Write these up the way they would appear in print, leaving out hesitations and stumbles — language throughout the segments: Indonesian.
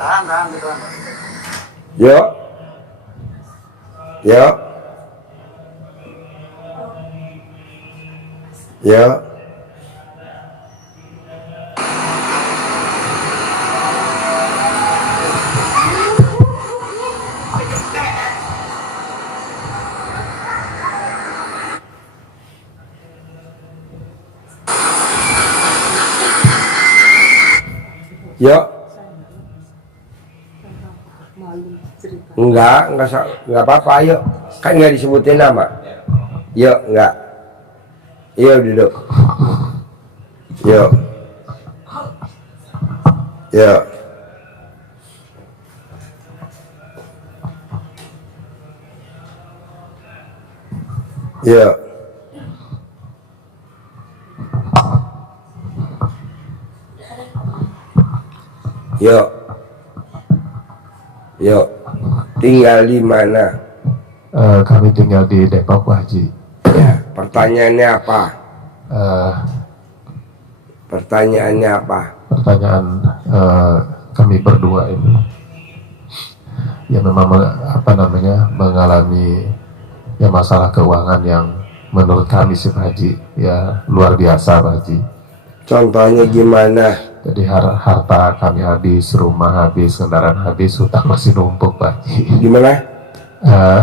Tahan gitu. Yuk. Yuk. Yuk. Yuk. Enggak apa-apa, ayo. Kan nggak disebutin nama. Yuk, enggak. Yuk duduk. Yuk. Yuk. Yuk. Yuk. Yuk. Tinggal di mana? Kami tinggal di Depok, Pak Haji. Ya, pertanyaannya apa? Pertanyaannya apa? Pertanyaan kami berdua ini, ya memang mengalami ya masalah keuangan yang menurut kami sih Pak Haji ya luar biasa Pak Haji. Contohnya gimana? Jadi harta kami habis, rumah habis, kendaraan habis, hutang masih numpuk Pak Haji. Gimana?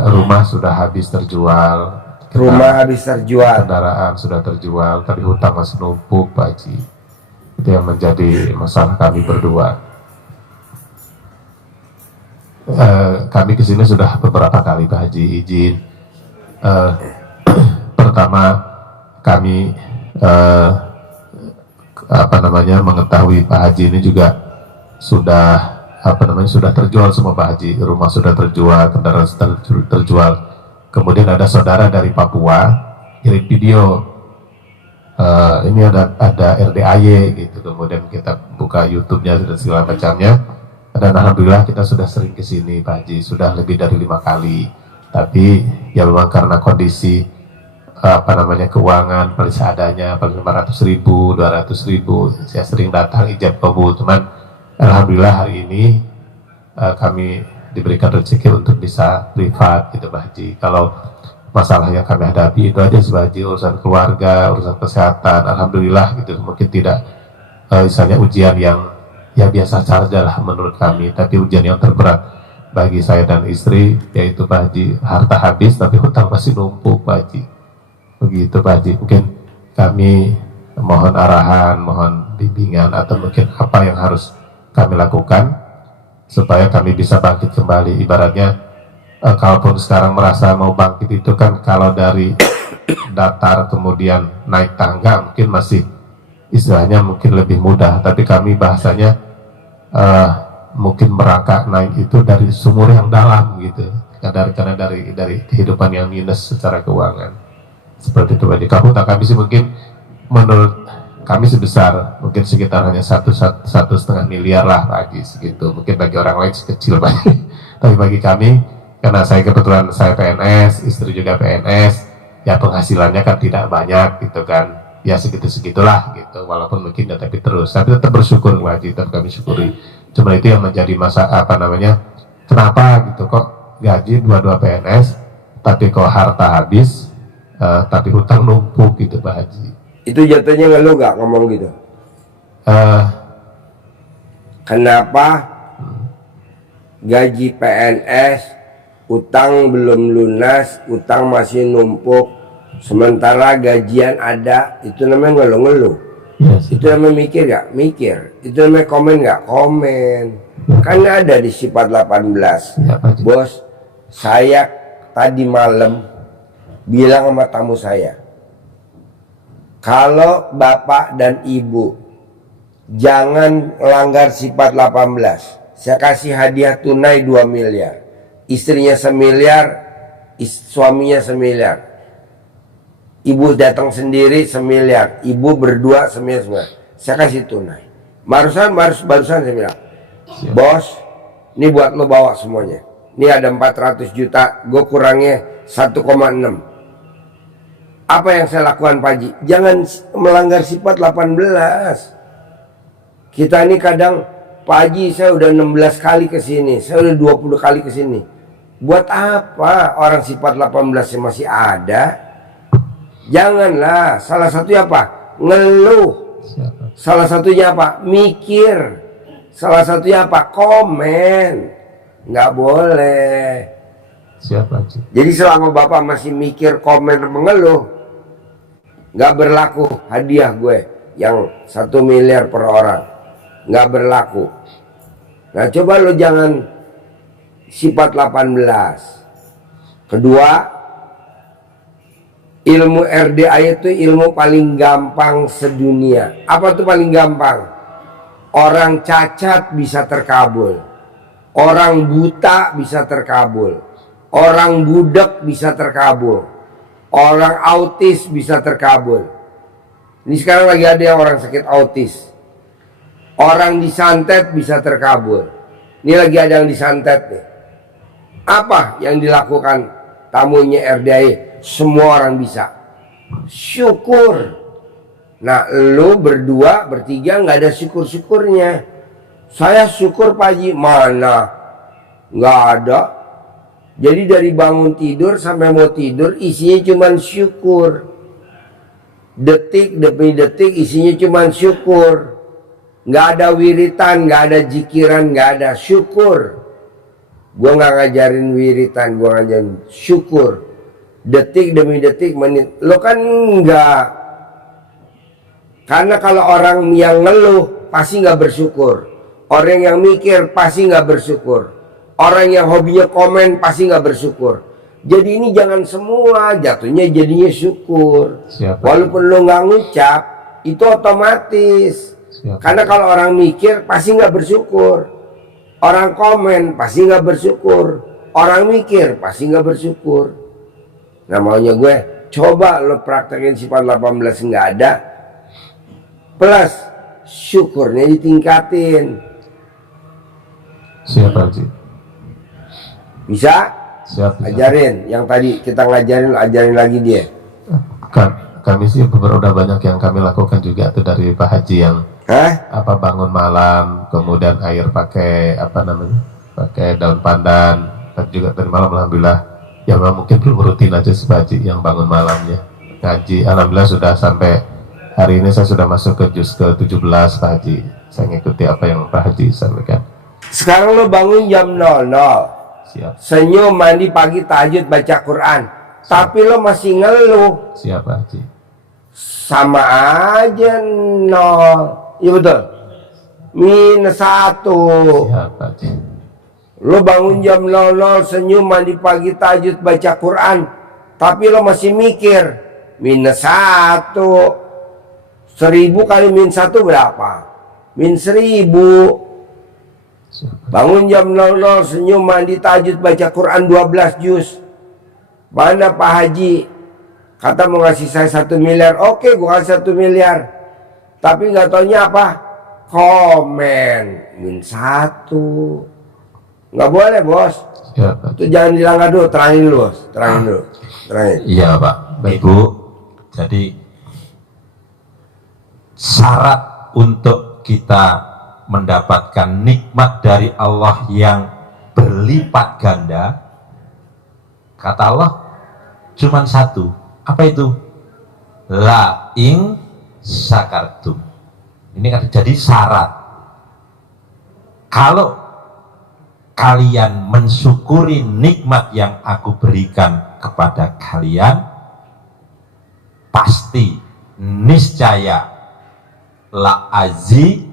Rumah sudah habis terjual. Rumah habis terjual. Kendaraan sudah terjual, tapi hutang masih numpuk Pak Haji. Itu yang menjadi masalah kami berdua. Kami kesini sudah beberapa kali Pak Haji izin. Pertama kami mengetahui Pak Haji ini juga sudah sudah terjual semua Pak Haji, rumah sudah terjual, kendaraan sudah terjual. Kemudian ada saudara dari Papua kirim video, ini ada RDAY gitu. Kemudian kita buka YouTube-nya dan segala macamnya. Dan alhamdulillah kita sudah sering kesini Pak Haji, sudah lebih dari 5 kali. Tapi ya memang karena kondisi keuangan paling seadanya, paling 500.000, 200.000, saya sering datang ijab kabul. Cuman alhamdulillah hari ini kami diberikan rezeki untuk bisa privat gitu Pak Haji. Kalau masalah yang kami hadapi itu aja sih Pak Haji, urusan keluarga, urusan kesehatan, alhamdulillah gitu. Mungkin tidak misalnya ujian yang ya biasa saja lah menurut kami, tapi ujian yang terberat bagi saya dan istri yaitu Pak Haji, harta habis tapi hutang masih numpuk Pak Haji. Begitu Pak Haji, mungkin kami mohon arahan, mohon bimbingan, atau mungkin apa yang harus kami lakukan supaya kami bisa bangkit kembali. Ibaratnya kalaupun sekarang merasa mau bangkit itu kan kalau dari datar kemudian naik tangga mungkin masih istilahnya mungkin lebih mudah, tapi kami bahasanya mungkin merangkak naik itu dari sumur yang dalam gitu, karena dari kehidupan yang minus secara keuangan. Seperti itu Pak Haji. Hutang kami sih mungkin menurut kami sebesar mungkin sekitar hanya 1,5 miliar lah Pak Haji, segitu. Mungkin bagi orang lain kecil Pak Haji. Tapi bagi kami, karena saya kebetulan saya PNS, istri juga PNS, ya penghasilannya kan tidak banyak gitu kan, ya segitu-segitulah gitu. Walaupun mungkin ya tapi tetap bersyukur Pak Haji, tetap kami syukuri. Cuma itu yang menjadi kenapa gitu kok gaji dua-dua PNS tapi kok harta habis, tapi hutang numpuk gitu Pak Haji. Itu jatuhnya ngeluh nggak ngomong gitu? Kenapa gaji PNS, utang belum lunas, utang masih numpuk, sementara gajian ada? Itu namanya ngeluh-ngeluh. Yes. Itu namanya mikir nggak? Mikir. Itu namanya komen nggak? Komen. Kan ada di sifat 18. Ya, Bos, saya tadi malam bilang sama tamu saya, kalau bapak dan ibu jangan langgar sifat 18, saya kasih hadiah tunai 2 miliar, istrinya 1 miliar, suaminya 1 miliar, ibu datang sendiri 1 miliar, ibu berdua 1 miliar, saya kasih tunai. Barusan saya bilang, bos, ini buat lo bawa semuanya, ini ada 400 juta, gue kurangnya 1,6. Apa yang saya lakukan Pak Haji? Jangan melanggar sifat 18. Kita ini kadang Pak Haji saya udah 16 kali ke sini, saya udah 20 kali ke sini. Buat apa orang sifat 18 yang masih ada? Janganlah. Salah satunya apa? Ngeluh. Salah satunya apa? Mikir. Salah satunya apa? Komen. Nggak boleh. Siapa Haji? Jadi selama Bapak masih mikir, komen, mengeluh, nggak berlaku hadiah gue yang 1 miliar per orang. Nggak berlaku. Nah coba lo jangan sifat 18. Kedua, ilmu RDA itu ilmu paling gampang sedunia. Apa tuh paling gampang? Orang cacat bisa terkabul, orang buta bisa terkabul, orang budak bisa terkabul, orang autis bisa terkabul. Ini sekarang lagi ada yang orang sakit autis. Orang disantet bisa terkabul. Ini lagi ada yang disantet nih. Apa yang dilakukan tamunya RDA? Semua orang bisa. Syukur. Nah lu berdua, bertiga nggak ada syukur-syukurnya. Saya syukur Pak Haji. Mana? Nggak ada. Jadi dari bangun tidur sampai mau tidur isinya cuma syukur. Detik demi detik isinya cuma syukur. Nggak ada wiritan, nggak ada jikiran, nggak ada syukur. Gue nggak ngajarin wiritan, gue ngajarin syukur. Detik demi detik, menit. Lo kan nggak. Karena kalau orang yang ngeluh pasti nggak bersyukur. Orang yang mikir pasti nggak bersyukur. Orang yang hobinya komen pasti nggak bersyukur. Jadi ini jangan semua jatuhnya jadinya syukur. Siapa? Walaupun lo nggak ngucap, itu otomatis. Siapa? Karena kalau orang mikir pasti nggak bersyukur. Orang komen pasti nggak bersyukur. Orang mikir pasti nggak bersyukur. Nah maunya gue, coba lo praktekin sifat 18 nggak ada. Plus syukurnya ditingkatin. Siapa Haji? Bisa? Siap. Ajarin. Yang tadi kita ngajarin, ajarin lagi dia. Kami sih udah banyak yang kami lakukan juga tuh dari Pak Haji yang Hah? apa bangun malam, kemudian air pakai apa namanya, pakai daun pandan, dan juga tadi malam alhamdulillah ya memang mungkin belum rutin aja sih Pak Haji yang bangun malamnya ngaji. Alhamdulillah sudah sampai hari ini saya sudah masuk ke juz ke 17 Pak Haji. Saya ngikuti apa yang Pak Haji sampaikan. Sekarang lo bangun jam 00. Siap. Senyum, mandi pagi, tahajud, baca Quran. Tapi lo masih ngeluh. Siap Pak Haji. Sama aja 0. Iya betul. -1. Siap Pak Haji. Lo bangun jam 00, senyum, mandi pagi, tahajud, baca Quran. Tapi lo masih mikir. -1. 1000 kali -1 berapa? -1000. Bangun jam 00, senyum, mandi, tahajud, baca Quran 12 juz. Mana Pak Haji? Kata mau ngasih saya 1 miliar. Oke, gua kasih 1 miliar. Tapi nggak taunya apa? Komen -1. Nggak boleh bos. Siap Pak Haji. Itu jangan dilanggar dulu. Terangin dulu bos. Terangin dulu. Terangin. Iya Pak, Ibu. Jadi syarat untuk kita mendapatkan nikmat dari Allah yang berlipat ganda, kata Allah cuman satu. Apa itu? La ing sakartum. Ini kan jadi syarat. Kalau kalian mensyukuri nikmat yang aku berikan kepada kalian, pasti niscaya la azi,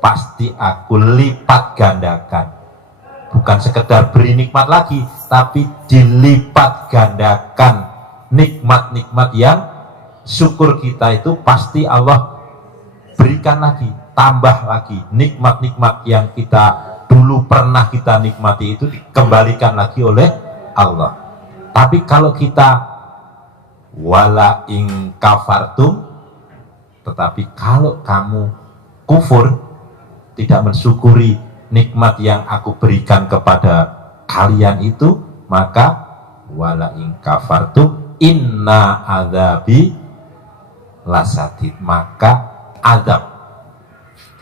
pasti aku lipat gandakan. Bukan sekedar beri nikmat lagi, tapi dilipat gandakan nikmat-nikmat yang syukur kita itu pasti Allah berikan lagi, tambah lagi. Nikmat-nikmat yang kita dulu pernah kita nikmati itu dikembalikan lagi oleh Allah. Tapi kalau kita wala ing kafartum, tetapi kalau kamu kufur, tidak mensyukuri nikmat yang aku berikan kepada kalian itu, maka wala in kafartum inna adzabi lasatid, maka azab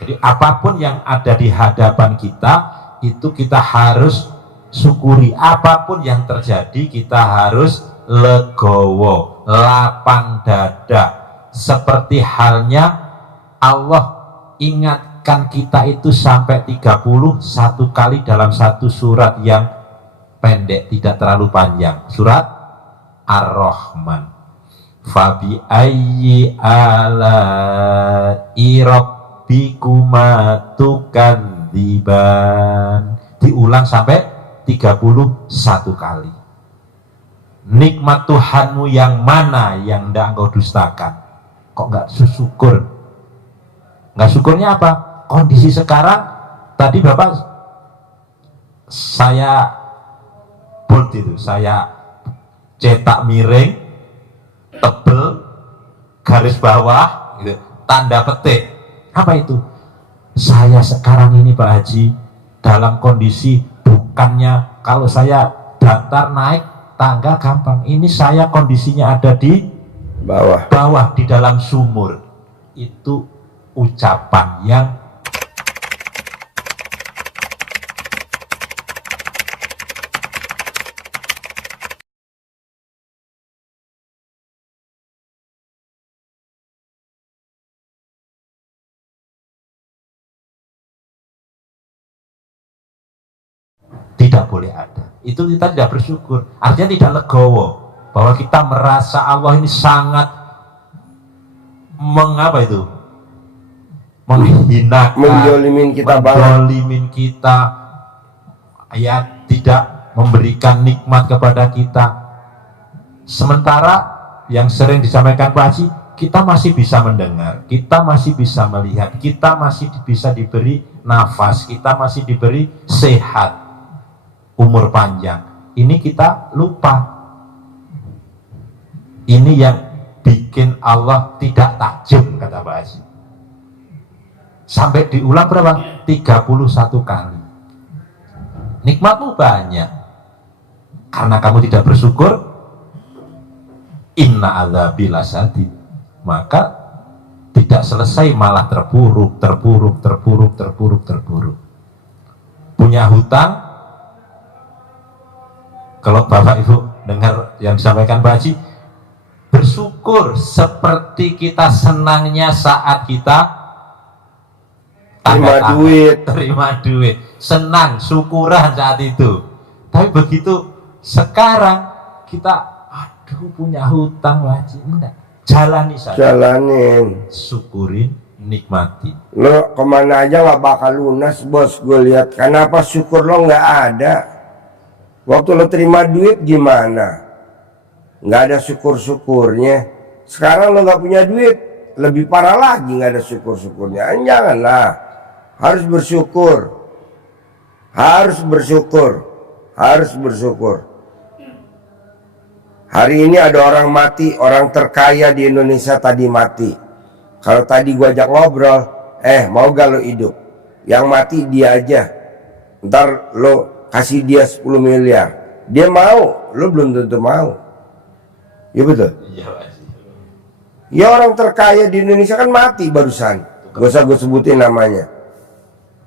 Jadi apapun yang ada di hadapan kita itu kita harus syukuri. Apapun yang terjadi kita harus legowo, lapang dada. Seperti halnya Allah ingatkan kita itu sampai 31 kali dalam satu surat yang pendek, tidak terlalu panjang. Surat Ar-Rahman. Fabi ayyi ala'i rabbikuma tukadziban. Diulang sampai 31 kali. Nikmat Tuhanmu yang mana yang tidak engkau dustakan? Kok nggak syukur? Nggak syukurnya apa? Kondisi sekarang, tadi Bapak saya bold itu, saya cetak miring, tebel, garis bawah, gitu, tanda petik. Apa itu? Saya sekarang ini Pak Haji dalam kondisi bukannya kalau saya datar naik tangga gampang. Ini saya kondisinya ada di bawah di dalam sumur. Itu ucapan yang tidak boleh ada. Itu kita tidak bersyukur, artinya tidak legowo, bahwa kita merasa Allah ini sangat mengapa itu, menghinakan, menjolimin kita, ya tidak memberikan nikmat kepada kita. Sementara yang sering disampaikan Pak Haji, kita masih bisa mendengar, kita masih bisa melihat, kita masih bisa diberi nafas, kita masih diberi sehat, umur panjang. Ini kita lupa. Ini yang bikin Allah tidak takjub, kata Pak Haji. Sampai diulang berapa? 31 kali. Nikmatmu banyak. Karena kamu tidak bersyukur, inna adzabi lasyadid. Maka tidak selesai, malah terpuruk. Punya hutang, kalau Bapak Ibu dengar yang disampaikan Pak Haji, bersyukur seperti kita senangnya saat kita terima duit, senang, syukuran saat itu. Tapi begitu sekarang kita, aduh punya hutang Pak Haji, enggak, jalani saja, jalanin, syukurin, nikmatin. Lo kemana aja nggak bakal lunas bos, gue lihat. Kenapa syukur lo nggak ada? Waktu lo terima duit gimana? Nggak ada syukur-syukurnya. Sekarang lo nggak punya duit, lebih parah lagi nggak ada syukur-syukurnya. Janganlah, harus bersyukur, harus bersyukur. Hari ini ada orang mati, orang terkaya di Indonesia tadi mati. Kalau tadi gua ajak ngobrol, mau gak lo hidup? Yang mati dia aja, ntar lo kasih dia 10 miliar, dia mau, lo belum tentu mau. Ya betul? Ya orang terkaya di Indonesia kan mati barusan, gak usah gue sebutin namanya.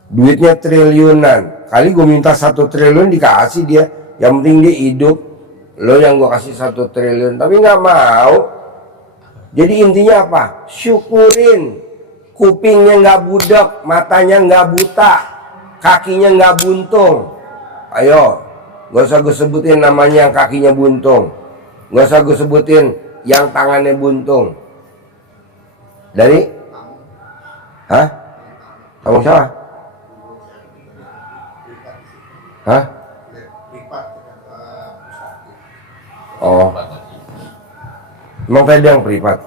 Duitnya triliunan, kali gue minta 1 triliun dikasih dia, yang penting dia hidup. Lo yang gue kasih 1 triliun, tapi nggak mau. Jadi intinya apa? Syukurin. Kupingnya nggak budak, matanya nggak buta, kakinya nggak buntung. Ayo, gak usah gue sebutin namanya yang kakinya buntung, gak usah gue sebutin yang tangannya buntung. Dari? Hah? Kamu siapa? Hah? Oh, emang tadi yang privat.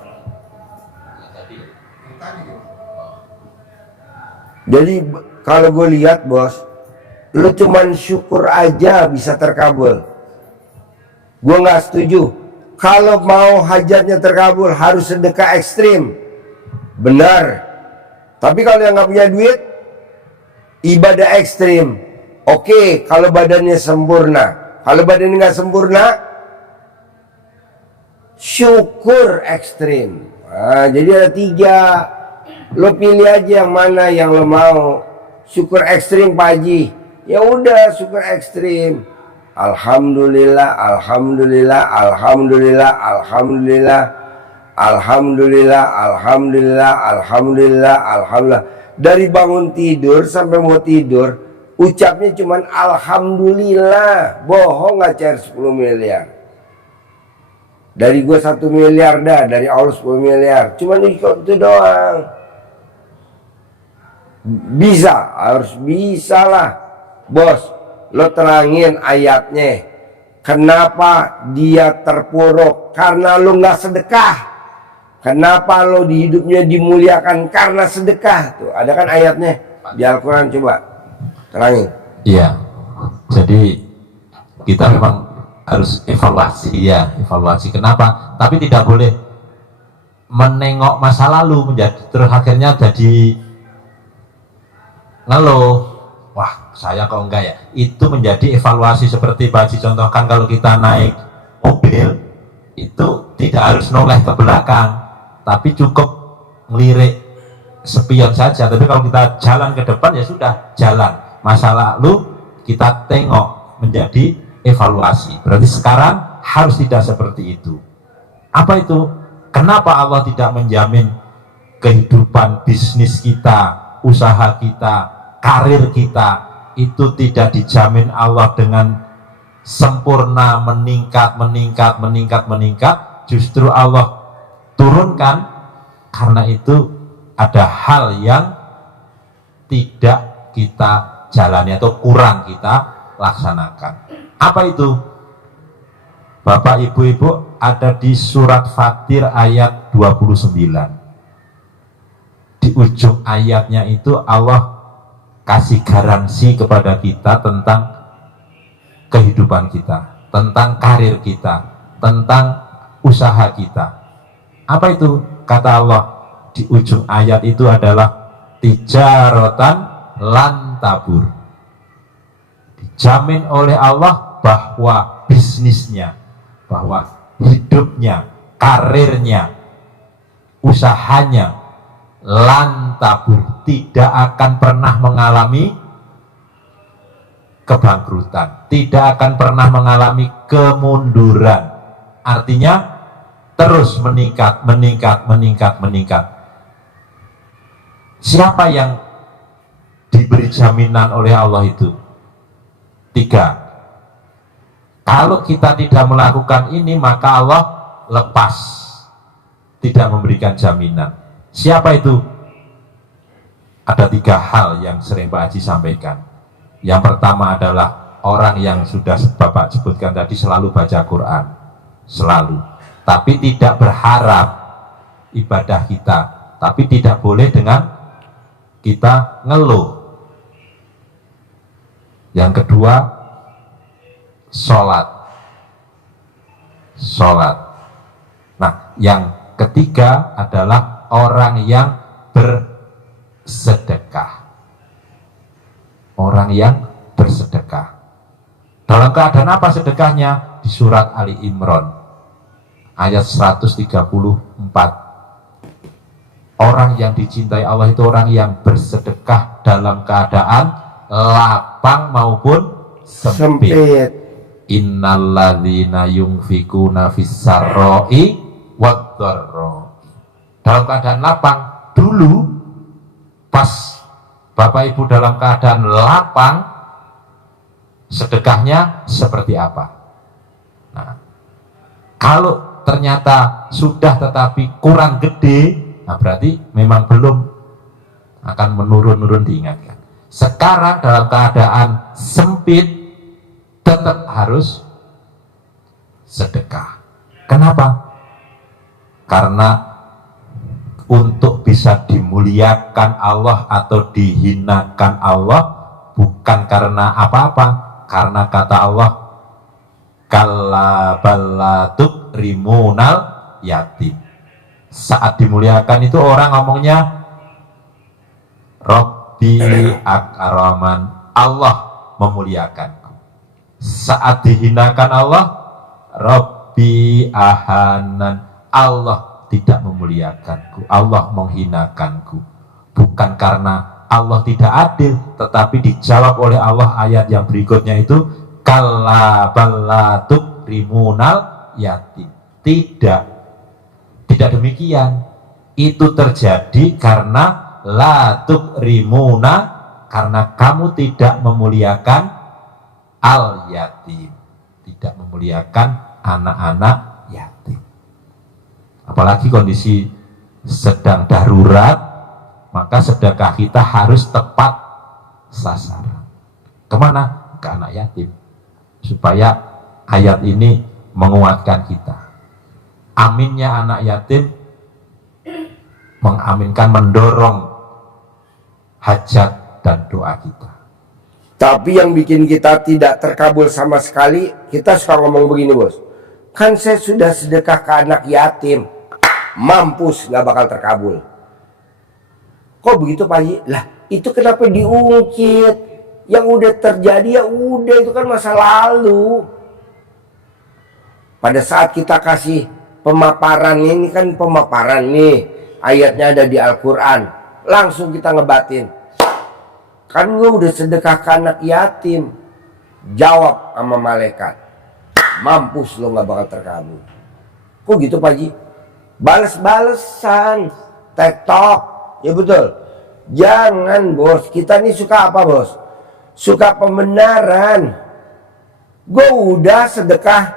Jadi kalau gue lihat bos, lu cuman syukur aja bisa terkabul. Gue nggak setuju. Kalau mau hajatnya terkabul harus sedekah ekstrim. Benar. Tapi kalau yang nggak punya duit, ibadah ekstrim. Oke, kalau badannya sempurna. Kalau badannya nggak sempurna, syukur ekstrim. Nah, jadi ada 3. Lo pilih aja yang mana yang lo mau. Syukur ekstrim Pak Haji, ya udah syukur ekstrim. Alhamdulillah, alhamdulillah, alhamdulillah, alhamdulillah, alhamdulillah, alhamdulillah, alhamdulillah, alhamdulillah. Dari bangun tidur sampai mau tidur, ucapnya cuman alhamdulillah. Bohong nggak cair 10 miliar. Dari gue 1 miliar dah, dari Allah 10 miliar. Cuman itu doang. Bisa, harus bisa lah. Bos, lo terangin ayatnya. Kenapa dia terpuruk? Karena lo nggak sedekah. Kenapa lo di hidupnya dimuliakan? Karena sedekah. Tuh, ada kan ayatnya di Al-Quran, coba terangin. Iya, jadi kita memang harus evaluasi ya, evaluasi kenapa, tapi tidak boleh menengok masa lalu menjadi terus akhirnya jadi ngeluh, wah saya kok enggak ya. Itu menjadi evaluasi seperti Pak Haji contohkan, kalau kita naik mobil itu tidak harus noleh ke belakang, tapi cukup ngelirik spion saja. Tapi kalau kita jalan ke depan ya sudah jalan, masa lalu kita tengok menjadi evaluasi. Berarti sekarang harus tidak seperti itu. Apa itu? Kenapa Allah tidak menjamin kehidupan bisnis kita, usaha kita, karir kita itu tidak dijamin Allah dengan sempurna, meningkat, justru Allah turunkan. Karena itu ada hal yang tidak kita jalani atau kurang kita laksanakan. Apa itu? Bapak Ibu-ibu, ada di surat Fatir ayat 29. Di ujung ayatnya itu Allah kasih garansi kepada kita tentang kehidupan kita, tentang karir kita, tentang usaha kita. Apa itu? Kata Allah di ujung ayat itu adalah tijaratan lan tabur. Dijamin oleh Allah bahwa bisnisnya, bahwa hidupnya, karirnya, usahanya lan tabur, tidak akan pernah mengalami kebangkrutan, tidak akan pernah mengalami kemunduran. Artinya terus meningkat. Siapa yang diberi jaminan oleh Allah itu? 3. Kalau kita tidak melakukan ini, maka Allah lepas, tidak memberikan jaminan. Siapa itu? Ada 3 hal yang sering Pak Haji sampaikan. Yang pertama adalah orang yang sudah Bapak sebutkan tadi, selalu baca Quran, selalu, tapi tidak berharap ibadah kita, tapi tidak boleh dengan kita ngeluh. Yang kedua, sholat. Nah, yang ketiga adalah orang yang bersedekah. Orang yang bersedekah. Dalam keadaan apa sedekahnya? Di surat Ali Imran ayat 134. Orang yang dicintai Allah itu orang yang bersedekah dalam keadaan lapang maupun sempit. Innalladzina yunfikuna fis-sarra'i wad-dharra'i. Dalam keadaan lapang. Dulu pas Bapak Ibu dalam keadaan lapang, sedekahnya seperti apa? Nah, kalau ternyata sudah tetapi kurang gede, nah berarti memang belum, akan menurun diingatkan. Sekarang dalam keadaan sempit, tetap harus sedekah. Kenapa? Karena untuk bisa dimuliakan Allah atau dihinakan Allah bukan karena apa-apa, karena kata Allah, kalla balatuk rimunal yatim. Saat dimuliakan itu orang ngomongnya Rabbi akraman, Allah memuliakanku. Saat dihinakan Allah, Rabbi ahanan, Allah tidak memuliakanku, Allah menghinakanku. bukan karena Allah tidak adil, tetapi dijawab oleh Allah ayat yang berikutnya itu, kalla balla tukrimunal yatim. Tidak demikian. Itu terjadi karena la tukrimuna, karena kamu tidak memuliakan al yatim, tidak memuliakan anak-anak yatim. Apalagi kondisi sedang darurat, maka sedekah kita harus tepat sasaran. Kemana? Ke anak yatim. Supaya ayat ini menguatkan kita. Aminnya anak yatim mengaminkan, mendorong hajat dan doa kita. Tapi yang bikin kita tidak terkabul sama sekali, kita suka ngomong begini, bos. Kan saya sudah sedekah ke anak yatim, mampus gak bakal terkabul. Kok begitu Pak Haji? Lah itu kenapa diungkit? Yang udah terjadi ya udah, itu kan masa lalu. Pada saat kita kasih pemaparan ini, kan pemaparan nih, ayatnya ada di Al-Quran, langsung kita ngebatin, kan gue udah sedekah ke anak yatim. Jawab sama malaikat, mampus lo gak bakal terkabul. Kok gitu Pak Haji? Bales-balesan, TikTok, ya betul. Jangan bos, kita nih suka apa bos? Suka pembenaran. Gue udah sedekah,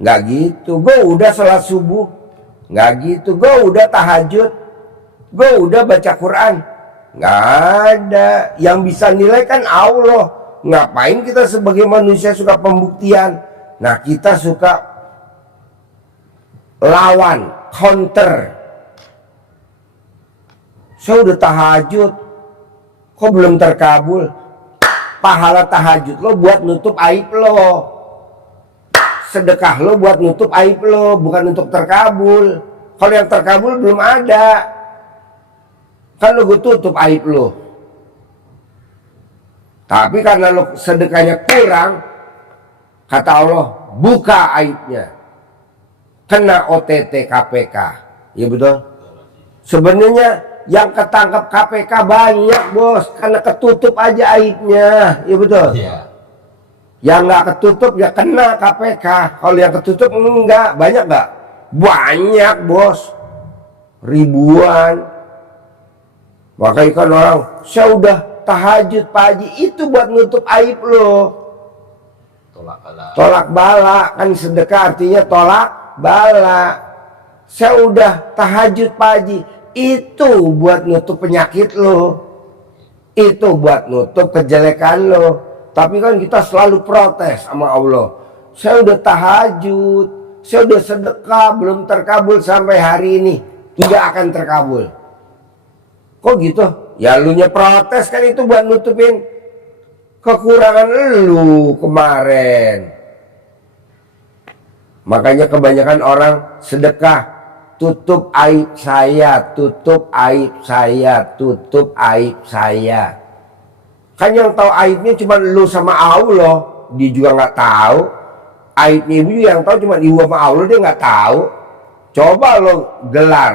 nggak gitu. Gue udah sholat subuh, nggak gitu. Gue udah tahajud, gue udah baca Quran, nggak ada. Yang bisa nilai kan Allah. Ngapain kita sebagai manusia suka pembuktian? Nah kita suka lawan, counter. Saya udah tahajud, kok belum terkabul? Pahala tahajud lo buat nutup aib lo, sedekah lo buat nutup aib lo, bukan untuk terkabul. Kalau yang terkabul belum ada, kan lo gue tutup aib lo. Tapi karena lo sedekahnya kurang, kata Allah buka aibnya, kena OTT KPK. Ya betul. Sebenarnya yang ketangkap KPK banyak bos, karena ketutup aja aibnya, ya betul. Iya. Yang nggak ketutup ya kena KPK. Kalau yang ketutup enggak, banyak nggak? Banyak bos, ribuan. Makanya kan orang, saya udah tahajud Pak Haji, itu buat nutup aib lo. Tolak bala. Tolak bala, kan sedekah artinya tolak bala. Saya udah tahajud Pak Haji, itu buat nutup penyakit lo, itu buat nutup kejelekan lo. Tapi kan kita selalu protes sama Allah. Saya udah tahajud, saya udah sedekah, belum terkabul sampai hari ini, tidak akan terkabul. Kok gitu? Ya lu nya protes kan, itu buat nutupin kekurangan lu kemarin. Makanya kebanyakan orang sedekah, tutup aib saya, tutup aib saya, tutup aib saya. Kan yang tahu aibnya cuma lu sama Allah, dia juga nggak tahu. Aibnya ibu yang tahu cuma ibu sama Allah, dia nggak tahu. Coba lo gelar,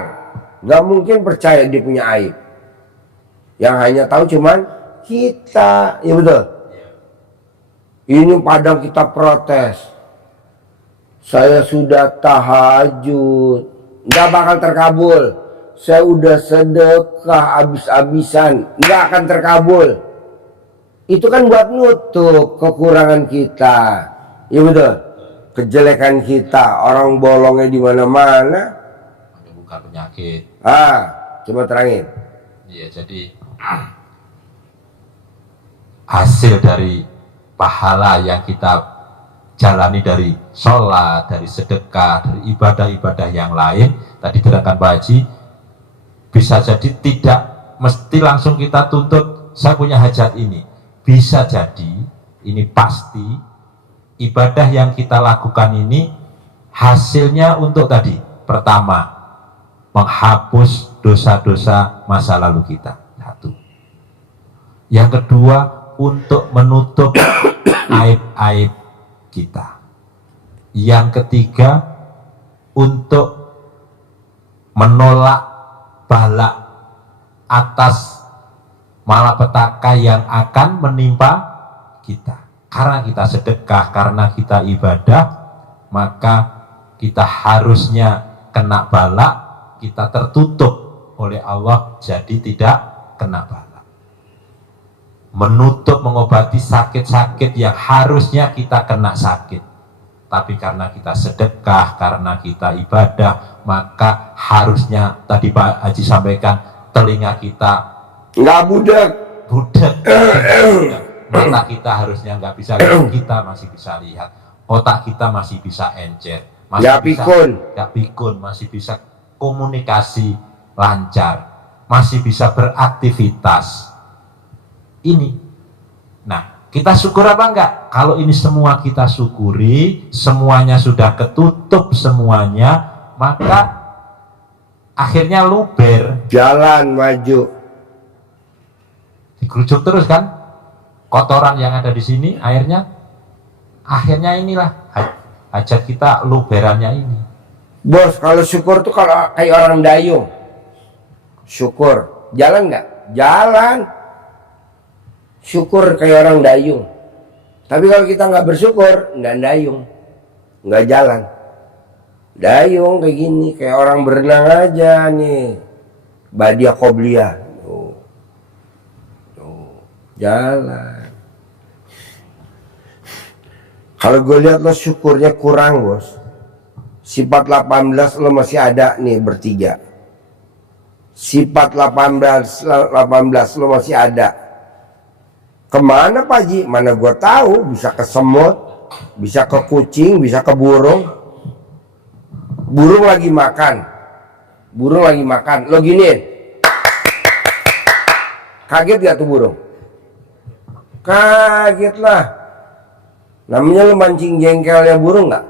nggak mungkin percaya dia punya aib. Yang hanya tahu cuman kita, ya betul. Ini padahal kita protes. Saya sudah tahajud, nggak bakal terkabul. Saya udah sedekah habis-habisan, nggak akan terkabul. Itu kan buat nutup kekurangan kita, ya betul. Kejelekan kita, orang bolongnya di mana-mana. Bukan penyakit. Coba terangin. Iya, jadi hasil dari pahala yang kita jalani dari sholat, dari sedekah, dari ibadah-ibadah yang lain, tadi diterangkan Pak Haji, bisa jadi tidak mesti langsung kita tuntut saya punya hajat ini. Bisa jadi, ini pasti ibadah yang kita lakukan ini hasilnya untuk tadi, pertama menghapus dosa-dosa masa lalu kita, satu. Yang kedua, untuk menutup aib-aib kita. Yang ketiga, untuk menolak bala atas malapetaka yang akan menimpa kita. Karena kita sedekah, karena kita ibadah, maka kita harusnya kena bala, kita tertutup oleh Allah jadi tidak kena bala. Menutup, mengobati sakit-sakit yang harusnya kita kena sakit. Tapi karena kita sedekah, karena kita ibadah, maka harusnya tadi Pak Haji sampaikan, telinga kita nggak budak, mata kita harusnya nggak bisa lihat, kita masih bisa lihat, otak kita masih bisa encer, masih nggak pikun, masih bisa komunikasi lancar, masih bisa beraktivitas. Ini, nah kita syukur apa enggak? Kalau ini semua kita syukuri, semuanya sudah ketutup semuanya, maka akhirnya luber, jalan maju, dikerucut terus kan, kotoran yang ada di sini, akhirnya inilah hajat kita luberannya ini. Bos. Kalau syukur tuh kalau kayak orang dayung, syukur, jalan nggak? Jalan. Syukur kayak orang dayung. Tapi kalau kita nggak bersyukur, nggak dayung, nggak jalan. Dayung kayak gini, kayak orang berenang aja nih, Badia Qobliyah. Jalan. Kalau gue lihat lo syukurnya kurang, bos. Sifat 18 lo masih ada nih bertiga. Sifat 18 lo masih ada. Kemana Pak Haji? Mana gue tahu, bisa ke semut, bisa ke kucing, bisa ke burung. Burung lagi makan. Lo giniin. Kaget gak tuh burung? Kaget lah. Namanya lo mancing jengkelnya burung gak?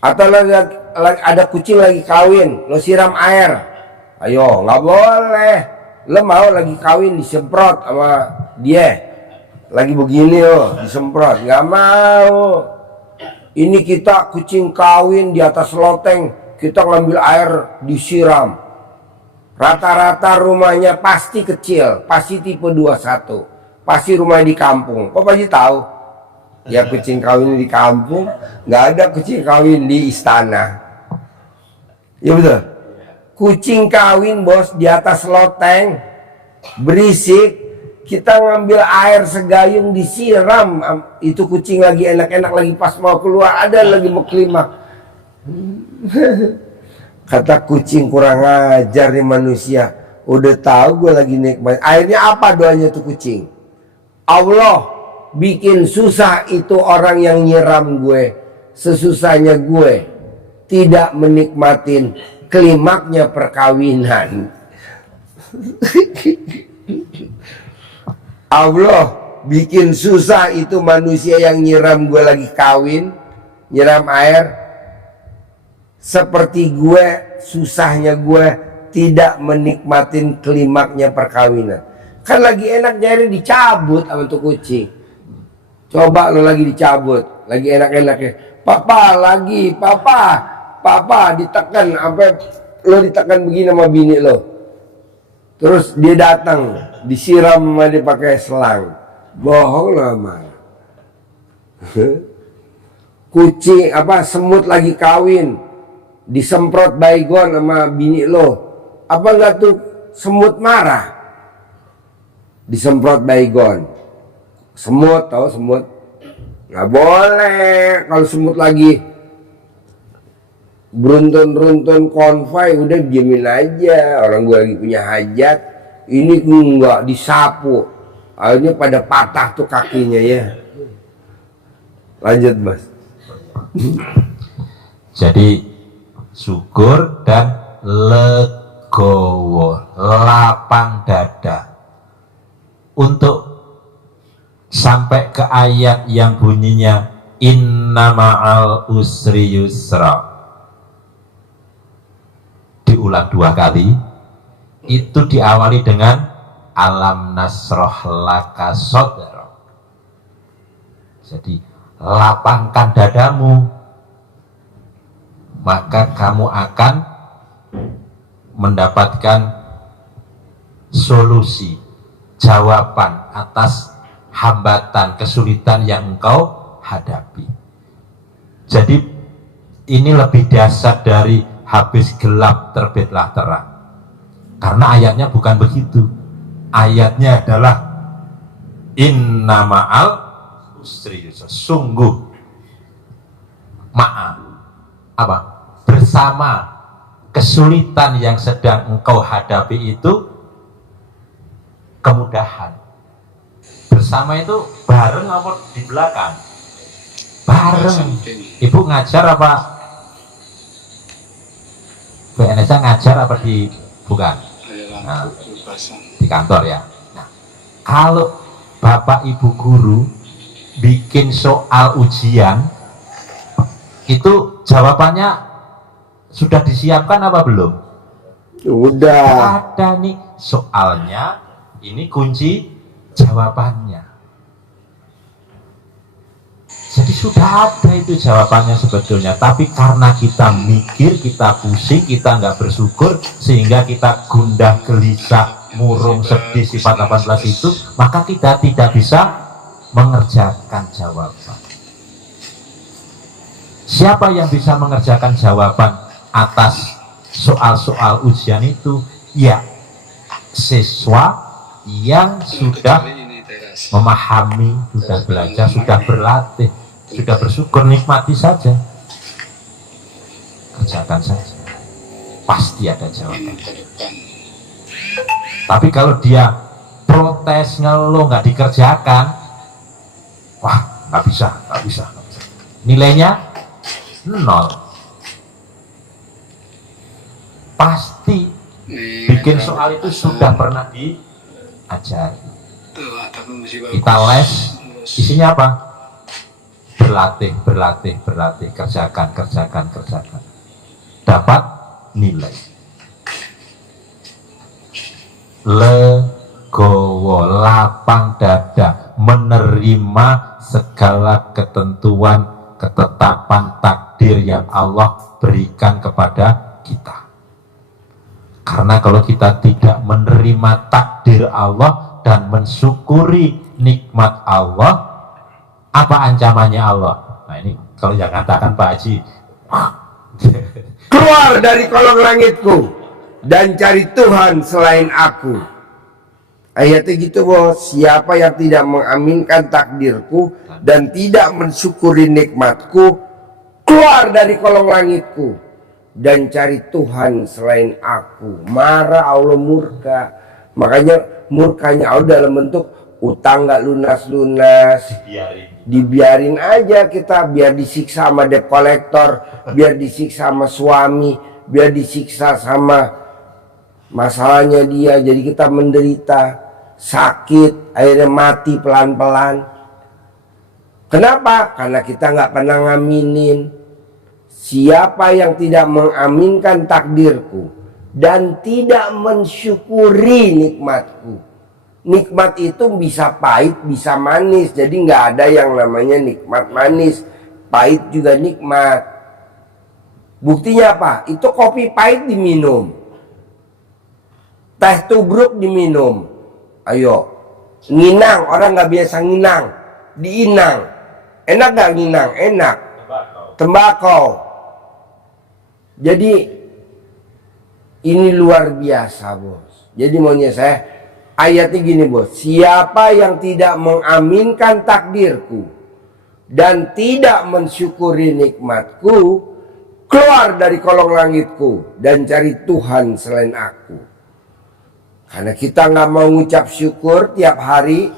Atau ada kucing lagi kawin, lo siram air. Ayo, nggak boleh. Lo mau lagi kawin disemprot sama dia, lagi begini lo disemprot, nggak mau. Ini kita kucing kawin di atas loteng, kita ngambil air disiram. Rata-rata rumahnya pasti kecil, pasti tipe 21, pasti rumahnya di kampung. Kok pasti tahu? Ya kucing kawin di kampung, nggak ada kucing kawin di istana. Ya betul. Kucing kawin bos di atas loteng, berisik. Kita ngambil air segayung disiram. Itu kucing lagi enak-enak, lagi pas mau keluar, ada lagi mau kelimak. Kata kucing, kurang ajar nih manusia. Udah tahu gue lagi nikmat. Akhirnya apa doanya tuh kucing? Allah bikin susah itu orang yang nyiram gue. Sesusahnya gue tidak menikmatin klimaknya perkawinan. Allah bikin susah itu manusia yang nyiram gue lagi kawin, nyiram air. Seperti gue, susahnya gue tidak menikmatin klimaknya perkawinan. Kan lagi enak nyari dicabut sama tuh kucing. Coba lo lagi dicabut, lagi enak-enaknya. Papa ditekan, sampai lo ditekan begini sama bini lo. Terus dia datang, disiram sama dia pakai selang. Bohong lo mah. Kucing semut lagi kawin, disemprot baygon sama bini lo. Apa enggak tuh semut marah? Disemprot baygon. Semut, tahu semut? Nggak boleh. Kalau semut lagi beruntun-runtun konvoy, udah diemin aja. Orang gue lagi punya hajat. Ini enggak disapu. Akhirnya pada patah tuh kakinya ya. Lanjut Mas. Jadi syukur dan legowo, lapang dada. Untuk sampai ke ayat yang bunyinya inna ma'al usri yusra, diulang 2 kali, itu diawali dengan alam nasroh laka sodro. Jadi lapangkan dadamu, maka kamu akan mendapatkan solusi, jawaban atas hambatan, kesulitan yang engkau hadapi. Jadi ini lebih dahsyat dari habis gelap terbitlah terang. Karena ayatnya bukan begitu. Ayatnya adalah inna ma'al usri yusra. Sungguh apa? Bersama kesulitan yang sedang engkau hadapi itu kemudahan. Bersama itu bareng apa di belakang? Bareng. Ibu ngajar apa? BNSA ngajar apa di bukan? Nah, di kantor ya. Nah, kalau bapak ibu guru bikin soal ujian itu jawabannya sudah disiapkan apa belum? Udah. Ada nih soalnya, ini kunci jawabannya. Jadi sudah ada itu jawabannya sebetulnya, tapi karena kita mikir, kita pusing, kita nggak bersyukur, sehingga kita gundah gelisah, murung, sedih, sifat 18 itu, maka kita tidak bisa mengerjakan jawaban. Siapa yang bisa mengerjakan jawaban atas soal-soal ujian itu? Ya, siswa yang sudah memahami, sudah belajar, sudah berlatih, sudah bersyukur, nikmati saja, kerjakan saja, pasti ada jawaban. Tapi kalau dia protes, ngeluh, nggak dikerjakan, wah nggak bisa. Nilainya 0. Pasti bikin soal itu sudah pernah diajari. Kita les, isinya apa? Berlatih, kerjakan. Dapat nilai. Legowo, lapang dada, menerima segala ketentuan, ketetapan takdir yang Allah berikan kepada kita. Karena kalau kita tidak menerima takdir Allah dan mensyukuri nikmat Allah, apa ancamannya Allah? Nah ini kalau yang katakan Pak Haji, keluar dari kolong langitku dan cari Tuhan selain aku. Ayatnya gitu bos. Siapa yang tidak mengaminkan takdirku dan tidak mensyukuri nikmatku, keluar dari kolong langitku dan cari Tuhan selain aku. Marah Allah, murka. Makanya murkanya Allah dalam bentuk utang gak lunas-lunas, dibiarin aja kita, biar disiksa sama debt collector, biar disiksa sama suami, biar disiksa sama masalahnya dia, jadi kita menderita, sakit, akhirnya mati pelan-pelan. Kenapa? Karena kita nggak pernah ngaminin. Siapa yang tidak mengaminkan takdirku dan tidak mensyukuri nikmatku. Nikmat itu bisa pahit, bisa manis. Jadi nggak ada yang namanya nikmat manis. Pahit juga nikmat. Buktinya apa? Itu kopi pahit diminum, teh tubruk diminum. Ayo, nginang, orang nggak biasa nginang, diinang. Enak nggak nginang? Enak. Tembakau. Jadi ini luar biasa bos. Jadi maunya saya, ayatnya gini bos, siapa yang tidak mengaminkan takdirku dan tidak mensyukuri nikmatku, keluar dari kolong langitku dan cari Tuhan selain aku. Karena kita nggak mau ngucap syukur tiap hari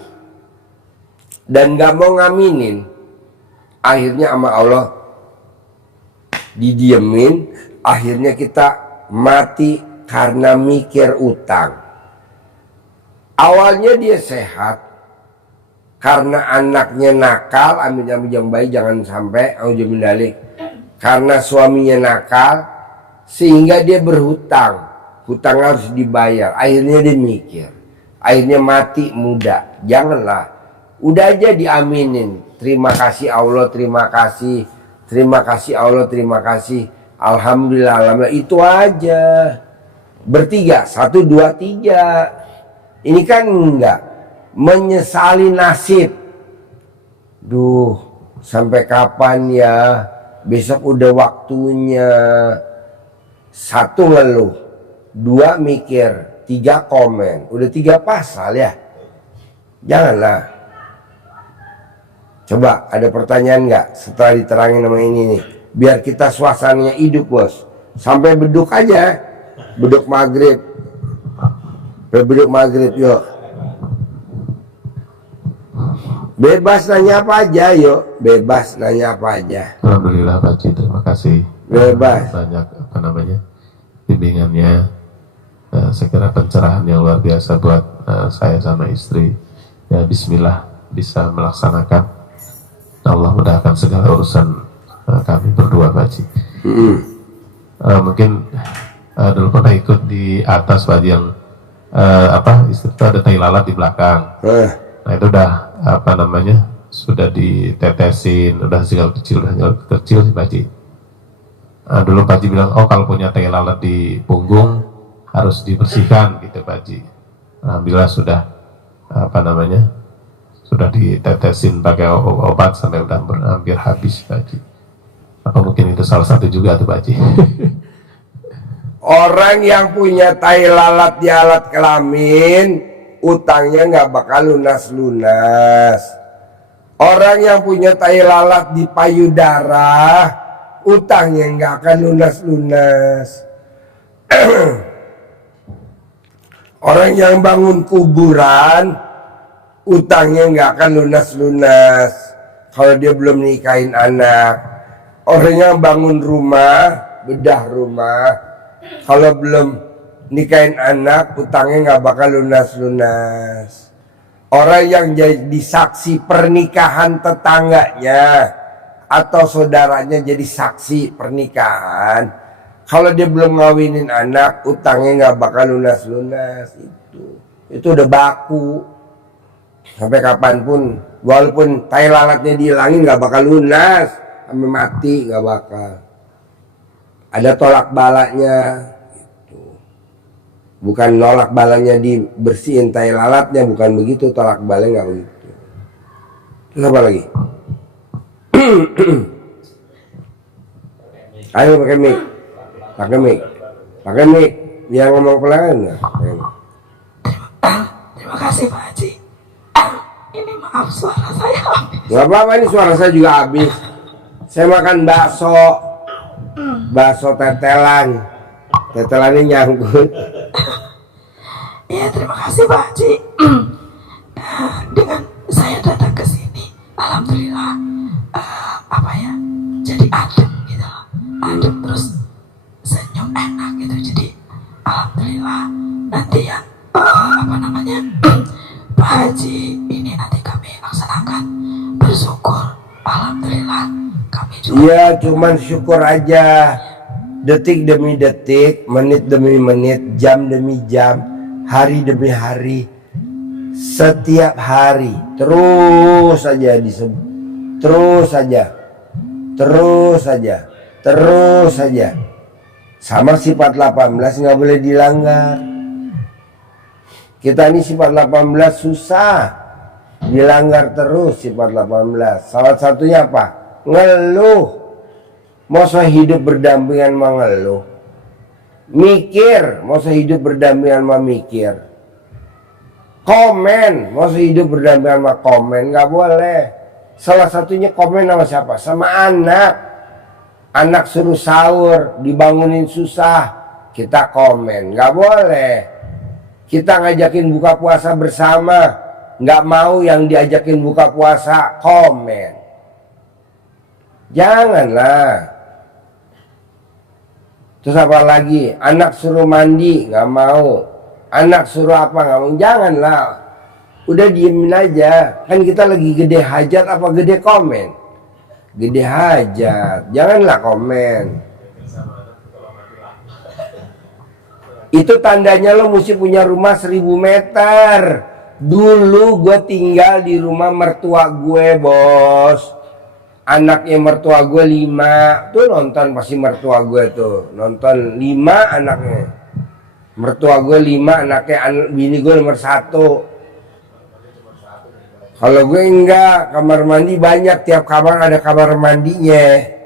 dan nggak mau ngaminin, akhirnya sama Allah didiemin, akhirnya kita mati karena mikir utang. Awalnya dia sehat karena anaknya nakal, ambil yang baik jangan sampai auzubillahi, karena suaminya nakal sehingga dia berhutang, hutang harus dibayar, akhirnya dia mikir, akhirnya mati muda. Janganlah, udah aja diaminin, terima kasih Allah, terima kasih Allah, terima kasih, alhamdulillah, alhamdulillah, itu aja. Bertiga, 1, 2, 3. Ini kan enggak, menyesali nasib. Duh, sampai kapan ya? Besok udah waktunya. 1 ngeluh, 2 mikir, 3 komen. Udah 3 pasal ya. Janganlah. Coba ada pertanyaan nggak setelah diterangin sama ini nih? Biar kita suasananya hidup, bos. Sampai beduk aja, beduk maghrib. Beduk maghrib, yuk. Bebas nanya apa aja, yuk. Bebas nanya apa aja. Alhamdulillah Pak Haji, terima kasih. Bebas. Banyak bimbingannya. Saya kira pencerahan yang luar biasa buat saya sama istri. Ya Bismillah bisa melaksanakan. Allah mudahkan segala urusan kami berdua Pak Haji. Mungkin dulu pernah ikut di atas Pak Haji yang istri itu ada tai lalat di belakang. Nah itu udah sudah ditetesin, udah segala kecil sih Pak Haji. Dulu Pak Haji bilang, oh kalau punya tai lalat di punggung harus dibersihkan gitu Pak Haji. Alhamdulillah sudah sudah ditetesin pakai obat sampai udah hampir habis Pak Haji. Apa mungkin itu salah satu juga tuh Pak Haji? Orang yang punya tai lalat di alat kelamin, utangnya nggak bakal lunas-lunas. Orang yang punya tai lalat di payudara, utangnya nggak akan lunas-lunas. Orang yang bangun kuburan, utangnya nggak akan lunas-lunas kalau dia belum nikahin anak. Orang yang bangun rumah, bedah rumah, kalau belum nikahin anak, utangnya nggak bakal lunas-lunas. Orang yang jadi saksi pernikahan tetangganya atau saudaranya jadi saksi pernikahan, kalau dia belum ngawinin anak, utangnya nggak bakal lunas-lunas. Itu udah baku. Sampai kapanpun, walaupun tai lalatnya dihilangin nggak bakal lunas, sampai mati nggak bakal. Ada tolak balanya, gitu. Bukan nolak balanya dibersihin tai lalatnya, bukan begitu, tolak balanya nggak begitu. Terus apa lagi? Ayo pakai mic, pakai mic, yang ngomong pelan nggak? Terima kasih Pak Haji. Ini maaf suara saya habis. Gak apa-apa, ini suara saya juga habis. Saya makan bakso tetelan, tetelannya nyangkut. Ya terima kasih Pak Haji. Dengan saya datang ke sini, alhamdulillah, jadi adem gitu loh, adem terus senyum enak gitu. Jadi alhamdulillah nanti ya Pak Haji ini nanti kami laksanakan, bersyukur, alhamdulillah kami juga. Iya, cuman syukur aja. Detik demi detik, menit demi menit, jam demi jam, hari demi hari, setiap hari terus saja disebut, terus saja. Sama sifat 18 nggak boleh dilanggar. Kita ini sifat 18 susah, dilanggar terus sifat 18. Salah satunya apa? Ngeluh. Masa hidup berdampingan sama ngeluh? Mikir, masa hidup berdampingan sama mikir? Komen, masa hidup berdampingan sama komen? Nggak boleh. Salah satunya komen sama siapa? Sama anak. Anak suruh sahur, dibangunin susah, kita komen. Nggak boleh. Kita ngajakin buka puasa bersama, nggak mau yang diajakin buka puasa komen. Janganlah. Terus apa lagi? Anak suruh mandi nggak mau, anak suruh apa nggak mau. Janganlah. Udah diemin aja. Kan kita lagi gede hajat apa gede komen? Gede hajat. Janganlah komen. Itu tandanya lo mesti punya rumah 1000 meter. Dulu gue tinggal di rumah mertua gue, bos. Anaknya mertua gue 5. Tuh nonton pasti mertua gue tuh. Nonton 5 anaknya. Mertua gue 5, anaknya bini gue nomor 1. Kalau gue enggak, kamar mandi banyak, tiap kamar ada kamar mandinya.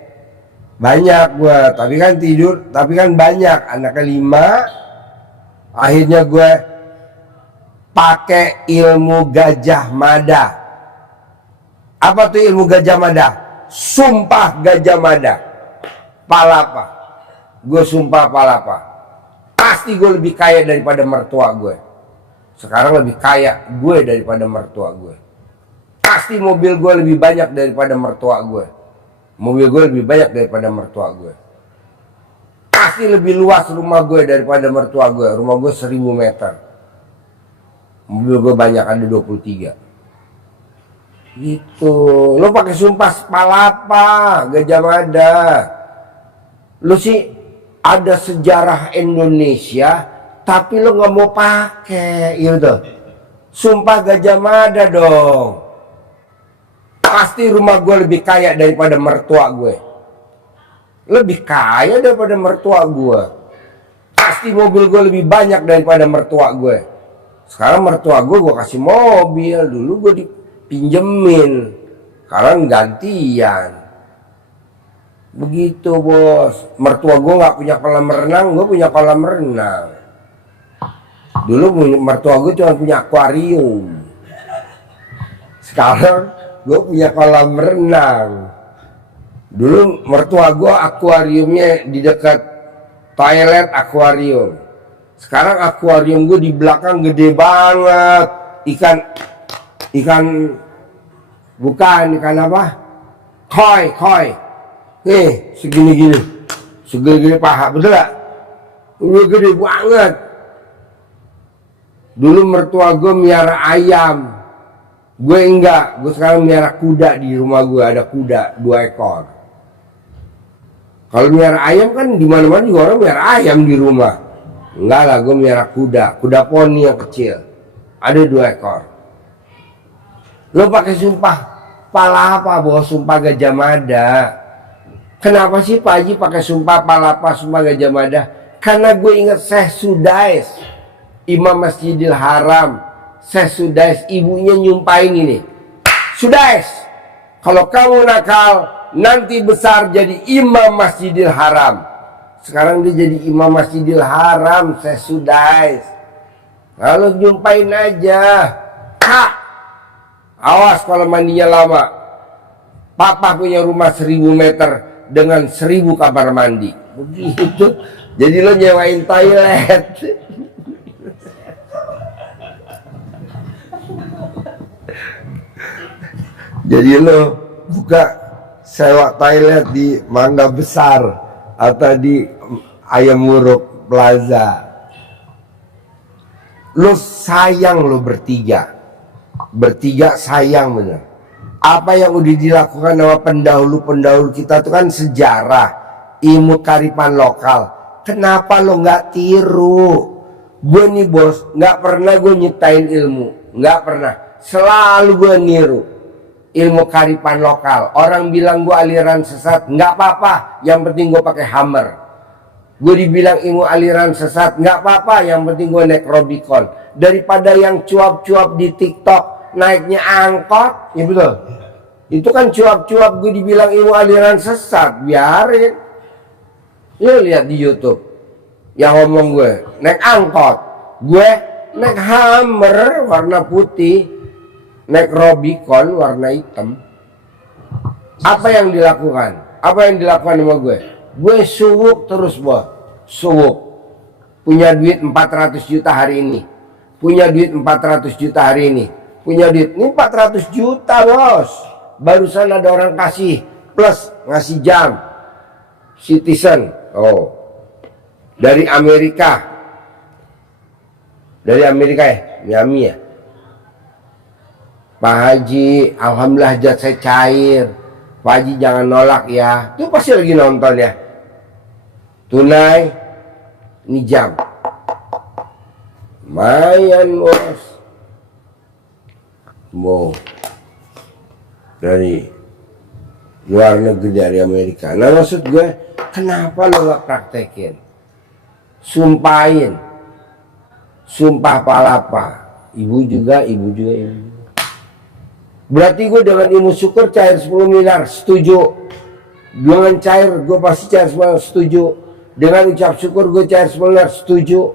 Banyak gue, tapi kan tidur, tapi kan banyak, anaknya 5. Akhirnya gue pakai ilmu Gajah Mada. Apa tuh ilmu Gajah Mada? Sumpah Gajah Mada. Palapa. Gue sumpah palapa. Pasti gue lebih kaya daripada mertua gue. Sekarang lebih kaya gue daripada mertua gue. Pasti mobil gue lebih banyak daripada mertua gue. Mobil gue lebih banyak daripada mertua gue. Pasti lebih luas rumah gue daripada mertua gue. Rumah gue 1000 meter. Mobil gue banyak, ada 23. Gitu. Lo pakai sumpah palapa, Gajah Mada. Lo sih ada sejarah Indonesia, tapi lo nggak mau pakai, gitu. Sumpah Gajah Mada dong. Pasti rumah gue lebih kaya daripada mertua gue. Lebih kaya daripada mertua gue. Pasti mobil gue lebih banyak daripada mertua gue. Sekarang mertua gue kasih mobil. Dulu gue dipinjemin. Sekarang gantian. Begitu bos. Mertua gue gak punya kolam renang, gue punya kolam renang. Dulu mertua gue cuma punya akuarium. Sekarang gue punya kolam renang. Dulu mertua gue akuariumnya di dekat toilet akuarium. Sekarang akuarium gue di belakang gede banget. Ikan bukan ikan apa? Koi. Nih segini-gini. Segini-gini paha, betul gak? Udah gede banget. Dulu mertua gue miara ayam. Gue enggak, gue sekarang miara kuda di rumah gue, ada kuda 2 ekor. Kalau miara ayam kan di mana-mana juga orang miara ayam di rumah. Enggak lah, gue miara kuda poni yang kecil, ada 2 ekor. Lo pakai sumpah palapa, bawa sumpah Gajah Mada. Kenapa sih Pak Haji pakai sumpah palapa, sumpah Gajah Mada? Karena gue ingat Syekh Sudais, Imam Masjidil Haram. Syekh Sudais, ibunya nyumpahin ini, Sudais, kalau kamu nakal nanti besar jadi Imam Masjidil Haram. Sekarang dia jadi Imam Masjidil Haram, Syekh Sudais. Kalau nyumpahin aja, Kak, awas kalau mandinya lama. Papa punya rumah 1000 meter dengan 1000 kamar mandi. Begitu. Jadi lo nyewain toilet. Jadi lo buka sewa toilet di Mangga Besar atau di Ayam Wuruk Plaza. Lo sayang, lo bertiga sayang bener. Apa yang udah dilakukan sama pendahulu kita itu kan sejarah, ilmu kearifan lokal. Kenapa lo nggak tiru? Gue nih bos, nggak pernah gue nyiptain ilmu, nggak pernah. Selalu gue niru ilmu kearifan lokal. Orang bilang gue aliran sesat, nggak apa-apa, yang penting gue pakai hammer. Gue dibilang ilmu aliran sesat, nggak apa-apa, yang penting gue naik Robicon. Daripada yang cuap-cuap di TikTok naiknya angkot, ya betul. Itu kan cuap-cuap, gue dibilang ilmu aliran sesat, biarin. Ya lihat di YouTube yang ngomong gue naik angkot, gue naik hammer warna putih, naik Robicon warna hitam. Apa yang dilakukan? Apa yang dilakukan sama gue? Gue suwuk terus bos, suwuk. Punya duit 400 juta hari ini, punya duit 400 juta hari ini, punya duit ini 400 juta bos. Barusan ada orang kasih plus ngasih jam Citizen, oh dari Amerika, ya, Miami ya. Pak Haji, alhamdulillah hajat saya cair. Pak Haji jangan nolak ya. Itu pasti lagi nonton ya. Tunai, ini jam. Lumayan bos. Mau dari luar negeri, dari Amerika. Nah maksud gue, kenapa lo gak praktekin? Sumpahin. sumpah palapa. Ibu juga. Berarti gue dengan ilmu syukur cair 10 miliar, setuju. Dengan cair gue pasti cair 10 miliar, setuju. Dengan ucap syukur gue cair 10 miliar, setuju.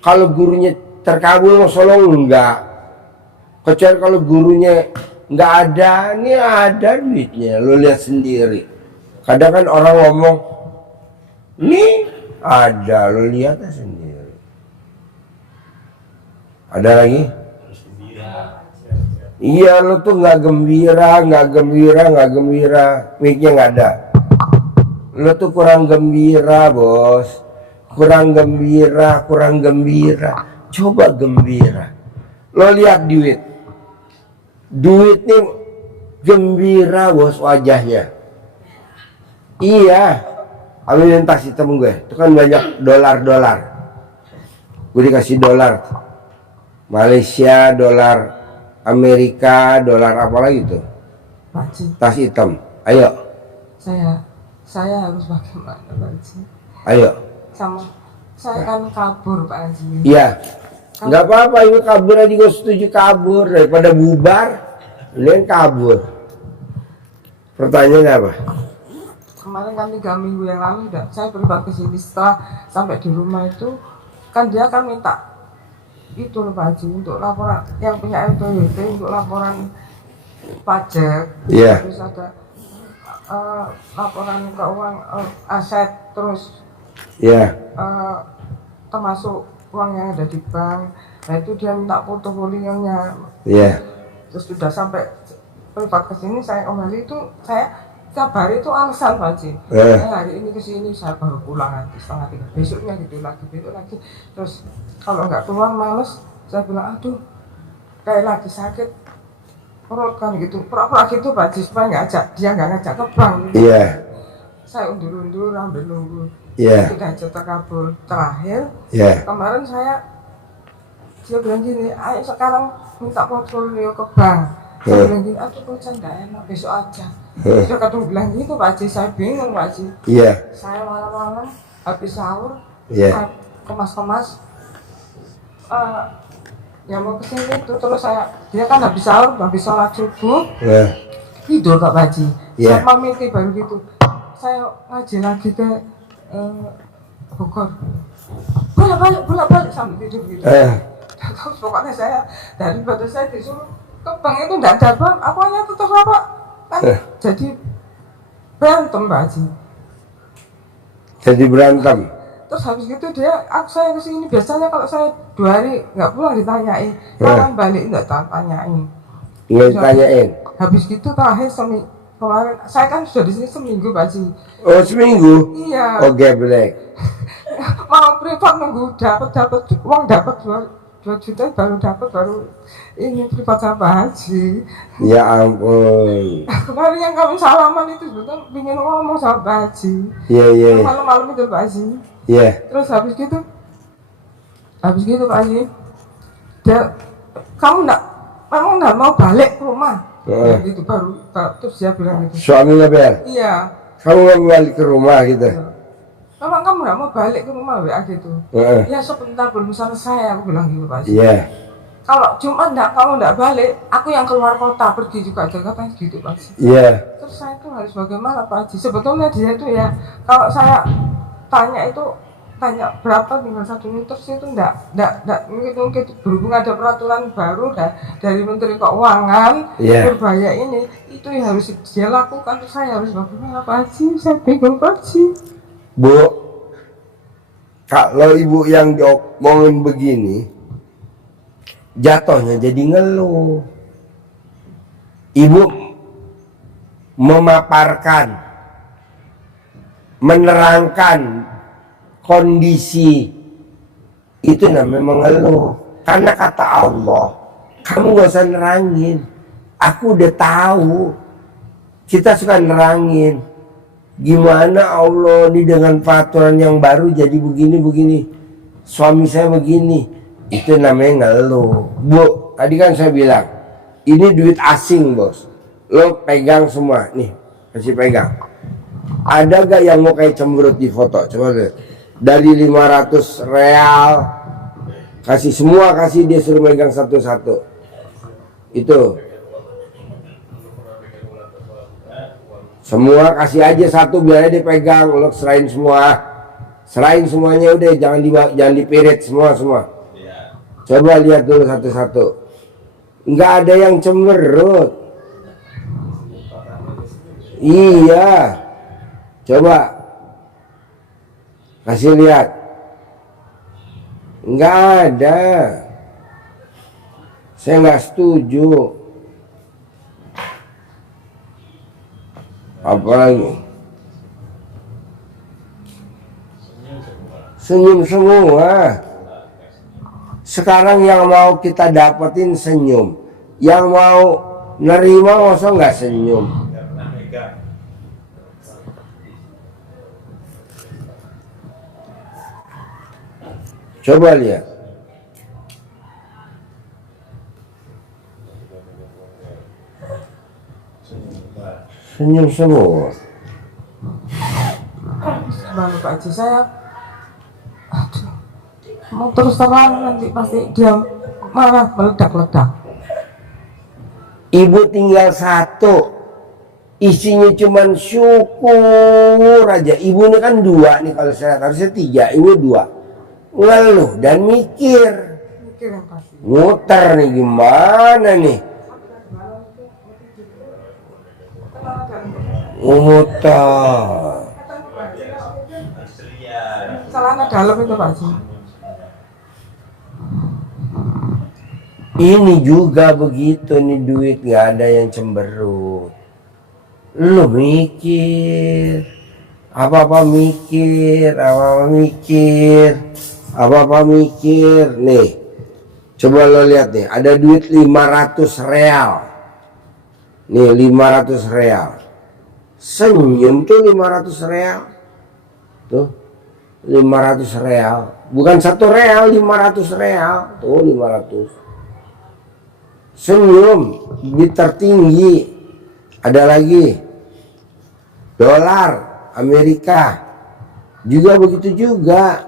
Kalau gurunya terkabul mau solong, enggak. Kecuali kalau gurunya nggak ada, ini ada duitnya, lo lihat sendiri. Kadang kan orang ngomong, nih ada, lo lihat sendiri. Ada lagi? Iya, lo tuh nggak gembira. Mic-nya nggak ada. Lo tuh kurang gembira, bos. Kurang gembira. Coba gembira. Lo lihat duit nih gembira, bos, wajahnya. Iya, ambilin tas hitam gue. Itu kan banyak dolar. Gue dikasih dolar Malaysia, dolar Amerika, dolar apa lagi tuh? Pak Haji, Tas hitam. Ayo. saya harus bagaimana Pak Haji? Ayo. Sama saya kan kabur Pak Haji. Iya. Nggak apa-apa, ini kabur aja, gue setuju kabur daripada bubar. Ini kabur. Pertanyaannya apa? Kemarin kan 3 minggu yang lalu saya berobat ke sini, setelah sampai di rumah itu kan dia kan minta itu loh Pak Haji, untuk laporan yang punya LPWP, untuk laporan pajak. Iya. Terus ada laporan keuangan aset, terus Iya. termasuk uang yang ada di bank. Nah itu dia minta portofolionya. Iya. Terus sudah sampai privat ke sini, saya kembali itu saya tiap hari itu alasan Pak Haji. Saya hari ini ke sini, saya baru pulang nanti setengah 3, besoknya gitu lagi, besok lagi. Terus kalau nggak keluar males, saya bilang aduh kayak lagi sakit perut kan gitu, pura-pura gitu Pak Haji, supaya dia nggak ngajak ke bank. Iya. Saya undur-undur sambil nunggu. Iya. Sudah jatah kabul terakhir. Iya. Kemarin dia bilang gini, ayo sekarang minta portfolio ke bank. Saya bilang gini, aduh kocan gak enak, besok aja. Dia kadang bilang gitu Pak Haji, saya bingung Pak Haji. Iya. Saya malam-malam habis sahur, Iya. saya kemas-kemas yang mau kesini itu, terus dia kan habis sahur, habis sholat subuh, tidur Pak Haji. Iya. Sama mimpi baru gitu, saya ngaji lagi ke Bogor, bolak-balik sambil tidur gitu. Terus pokoknya saya daripada saya disuruh ke bank itu enggak ada bank, apanya tetap apa kan jadi berantem Pak Haji. Jadi berantem. Terus habis gitu saya kesini, biasanya kalau saya 2 hari nggak pulang ditanyain, kapan balik nggak tanyain. Nggak ditanyain. Habis gitu terakhir kemarin saya kan sudah di sini seminggu Pak Haji. Oh, seminggu? Iya. Oh, geblek. Mau privat nunggu dapat uang, dapat 2 juta baru ini privat sama Pak Haji. Ya ampun. Kemarin yang kami salaman itu sebetulnya ingin ngomong sama Pak Haji. Iya. Malam-malam itu Pak Haji. Iya. Terus habis gitu Pak Haji, kamu memang nggak mau balik ke rumah? Gitu baru terus dia bilang gitu. Suaminya Bel? Iya. Kamu nggak mau balik ke rumah gitu? Memang kamu nggak mau balik ke rumah WA gitu? Ya sebentar belum selesai, aku bilang gitu Pak Haji. Iya. Kalau cuma kamu nggak balik, aku yang keluar kota pergi juga aja, katanya gitu Pak Haji. Iya. Terus saya itu harus bagaimana Pak Haji? Sebetulnya dia itu ya, kalau saya tanya berapa tinggal 1 menit, terus itu enggak mungkin berhubung ada peraturan baru dari Menteri Keuangan, Purbaya ini, itu yang harus dia lakukan. Terus saya harus bagaimana Pak Haji? Saya bingung Pak Haji. Bu, kalau ibu yang diomongin begini, jatuhnya jadi ngeluh. Ibu memaparkan, menerangkan kondisi, itu namanya mengeluh. Karena kata Allah, kamu gak usah nerangin, aku udah tahu. Kita suka nerangin, gimana Allah ini dengan peraturan yang baru jadi begini, suami saya begini, itu namanya ngeluh. Bu, tadi kan saya bilang, ini duit asing bos, lo pegang semua, nih kasih pegang. Ada gak yang mau kayak cemberut di foto? Coba lihat. Dari 500 real Kasih semua, kasih, dia suruh megang satu-satu. Itu. Semua kasih aja satu, biar dia pegang. Lo serahin semua. Serahin semuanya udah, jangan dipirit semua. Coba lihat dulu satu-satu. Nggak ada yang cemberut. Iya. Coba kasih lihat. Nggak ada. Saya nggak setuju. Apalagi senyum semua. Sekarang yang mau kita dapetin senyum, yang mau nerima masa nggak senyum. Coba lihat. Senyum semua. Bang Pak Haji, saya mau terus terang nanti pasti dia marah, meledak-ledak. Ibu tinggal satu, isinya cuman syukur aja. Ibu ini kan dua nih, kalau saya harusnya tiga, ibu dua. Ngeluh dan mikir, Mikir yang pasti. muter nih gimana nih, muter. Celana dalam itu Pak Haji. Ini juga begitu nih, duit nggak ada yang cemberut. Lu mikir, apa-apa mikir, apa-apa mikir. Nih, coba lo lihat nih, ada duit 500 real. Nih 500 real. Senyum tuh 500 real. Tuh 500 real. Bukan 1 real, 500 real. Tuh 500. Senyum di tertinggi. Ada lagi dolar Amerika juga begitu juga.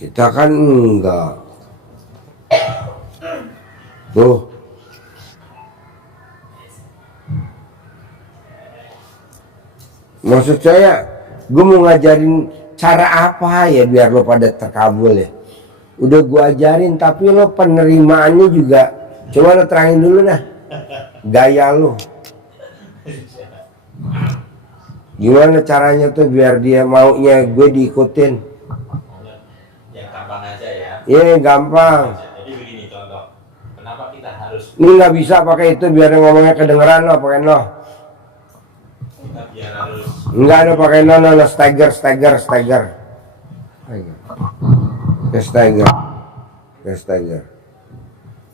Kita kan enggak. Tuh. Maksud saya, gue mau ngajarin cara apa ya biar lo pada terkabul ya. Udah gue ajarin, tapi lo penerimaannya juga. Coba lo terangin dulu dah gaya lo. Gimana caranya tuh biar dia maunya gue diikutin. Yang gampang aja ya. Iya gampang. Jadi begini contoh, kenapa kita harus Ini nggak bisa pakai itu biar ngomongnya kedengeran lo, pakai no. kita biar harus Enggak ada pakai no, stagger.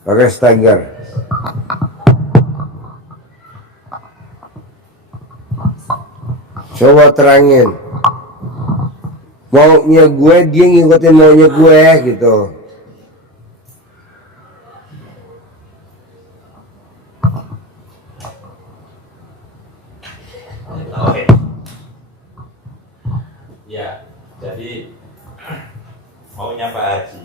Pakai stagger. Coba terangin. Maunya gue, dia ngikutin maunya gue gitu. Oke. Ya, jadi maunya Pak Haji.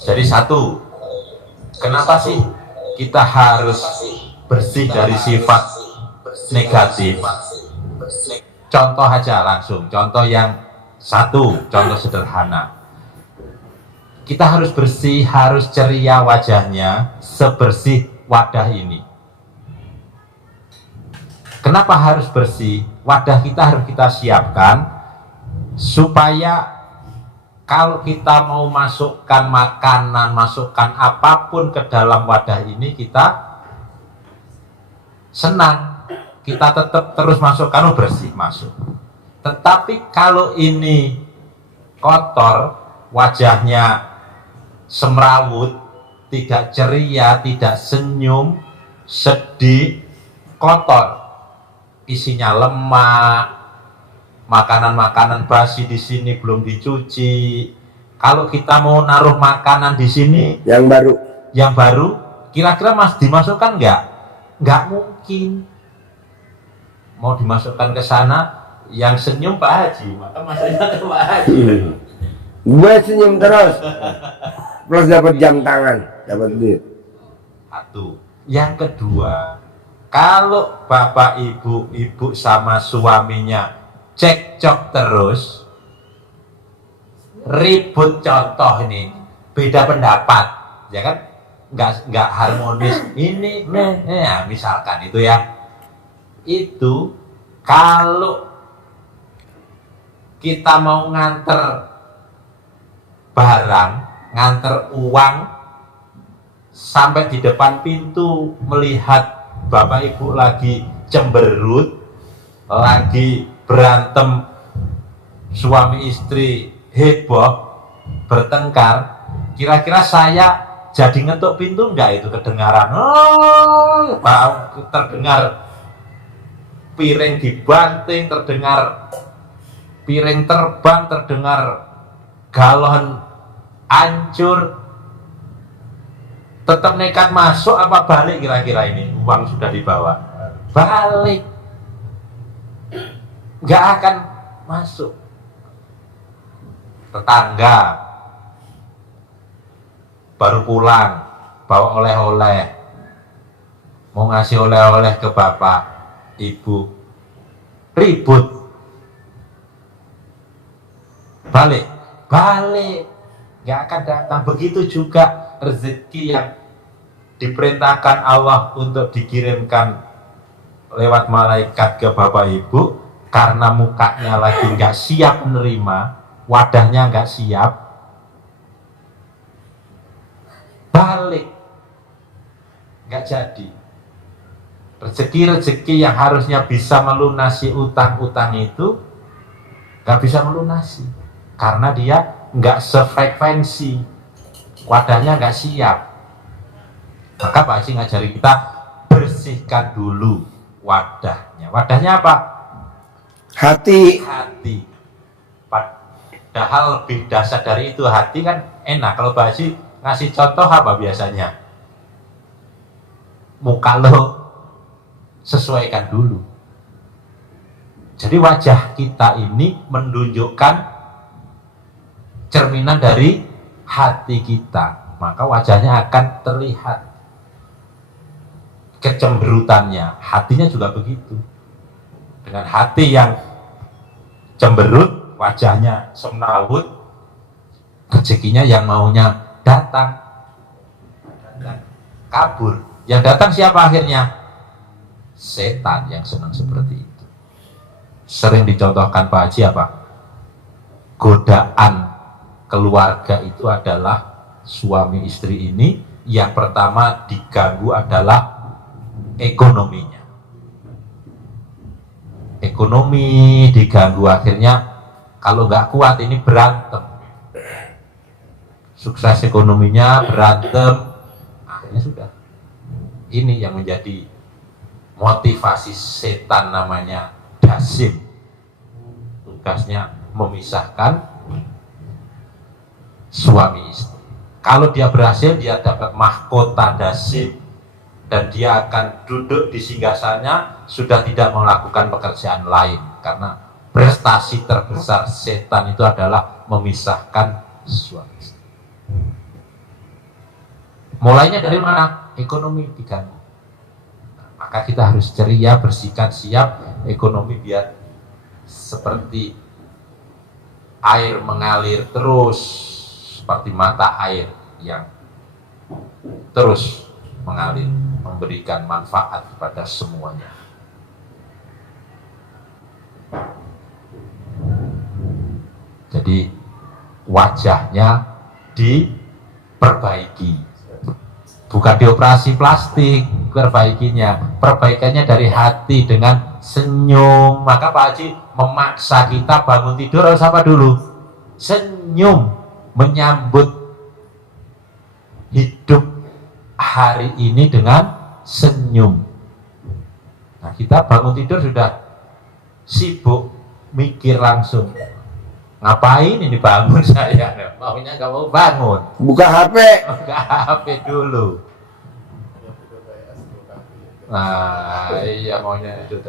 Jadi satu, kenapa sih kita harus bersih dari sifat negatif? Contoh aja langsung, contoh yang satu, contoh sederhana. Kita harus bersih, harus ceria wajahnya sebersih wadah ini. Kenapa harus bersih? Wadah kita harus kita siapkan supaya kalau kita mau masukkan makanan, masukkan apapun ke dalam wadah ini, kita senang. Kita tetap terus masukkan, bersih masuk. Tetapi kalau ini kotor, wajahnya semrawut, tidak ceria, tidak senyum, sedih, kotor, isinya lemak, makanan-makanan basi di sini belum dicuci, Kalau kita mau naruh makanan di sini yang baru, kira-kira mas dimasukkan nggak? Nggak mungkin. Mau dimasukkan ke sana, yang senyum Pak Haji, maka masuknya ke Pak Haji. gue senyum terus, plus dapat jam tangan, dapat duit. Satu. Yang kedua, kalau bapak ibu sama suaminya cekcok terus, ribut, contoh ini beda pendapat, ya kan, nggak harmonis, ini ya, misalkan itu ya, itu kalau kita mau nganter barang, nganter uang sampai di depan pintu melihat bapak ibu lagi cemberut, lagi berantem, suami istri heboh, bertengkar, kira-kira saya jadi ngetuk pintu enggak itu kedengaran? Oh, terdengar piring dibanting, terdengar piring terbang, terdengar galon hancur, tetap nekat masuk apa balik kira-kira ini? Uang sudah dibawa, balik, nggak akan masuk. Tetangga baru pulang, bawa oleh-oleh, mau ngasih oleh-oleh ke bapak ibu, ribut, balik, nggak akan datang. Begitu juga rezeki yang diperintahkan Allah untuk dikirimkan lewat malaikat ke bapak ibu, karena mukanya lagi nggak siap menerima, wadahnya nggak siap, balik, nggak jadi. Rezeki-rezeki yang harusnya bisa melunasi utang-utang itu nggak bisa melunasi, karena dia nggak sefrekuensi, wadahnya nggak siap. Maka Pak Haji ngajari kita bersihkan dulu wadahnya. Wadahnya apa? Hati. Padahal lebih dasar dari itu, hati kan enak. Kalau Pak Haji ngasih contoh apa biasanya? Muka lo sesuaikan dulu. Jadi wajah kita ini menunjukkan cerminan dari hati kita, maka wajahnya akan terlihat kecemberutannya. Hatinya juga begitu. Dengan hati yang cemberut, wajahnya semrawut, rezekinya yang maunya datang, kabur. Yang datang siapa akhirnya? Setan yang senang seperti itu. Sering dicontohkan Pak Haji apa? Godaan keluarga itu adalah suami istri ini, yang pertama diganggu adalah ekonominya. Ekonomi diganggu, akhirnya kalau nggak kuat ini berantem. Sukses ekonominya berantem, akhirnya sudah. Ini yang menjadi motivasi setan, namanya dasim. Tugasnya memisahkan suami istri. Kalau dia berhasil, dia dapat mahkota dasim, dan dia akan duduk di singgasananya, sudah tidak melakukan pekerjaan lain, karena prestasi terbesar setan itu adalah memisahkan suami istri. Mulainya dari mana? Ekonomi diganggu. Maka kita harus ceria, bersikap siap ekonomi, biar seperti air mengalir terus, seperti mata air yang terus mengalir, memberikan manfaat kepada semuanya. Jadi wajahnya diperbaiki, bukan dioperasi plastik perbaikinya. Perbaikannya dari hati dengan senyum. Maka Pak Haji memaksa kita bangun tidur harus apa dulu? Senyum, menyambut hidup hari ini dengan senyum. Nah, kita bangun tidur sudah sibuk mikir langsung, Ngapain ini bangun saya? Maunya nggak mau bangun. Buka HP. Buka HP dulu. Nah, iya maunya itu.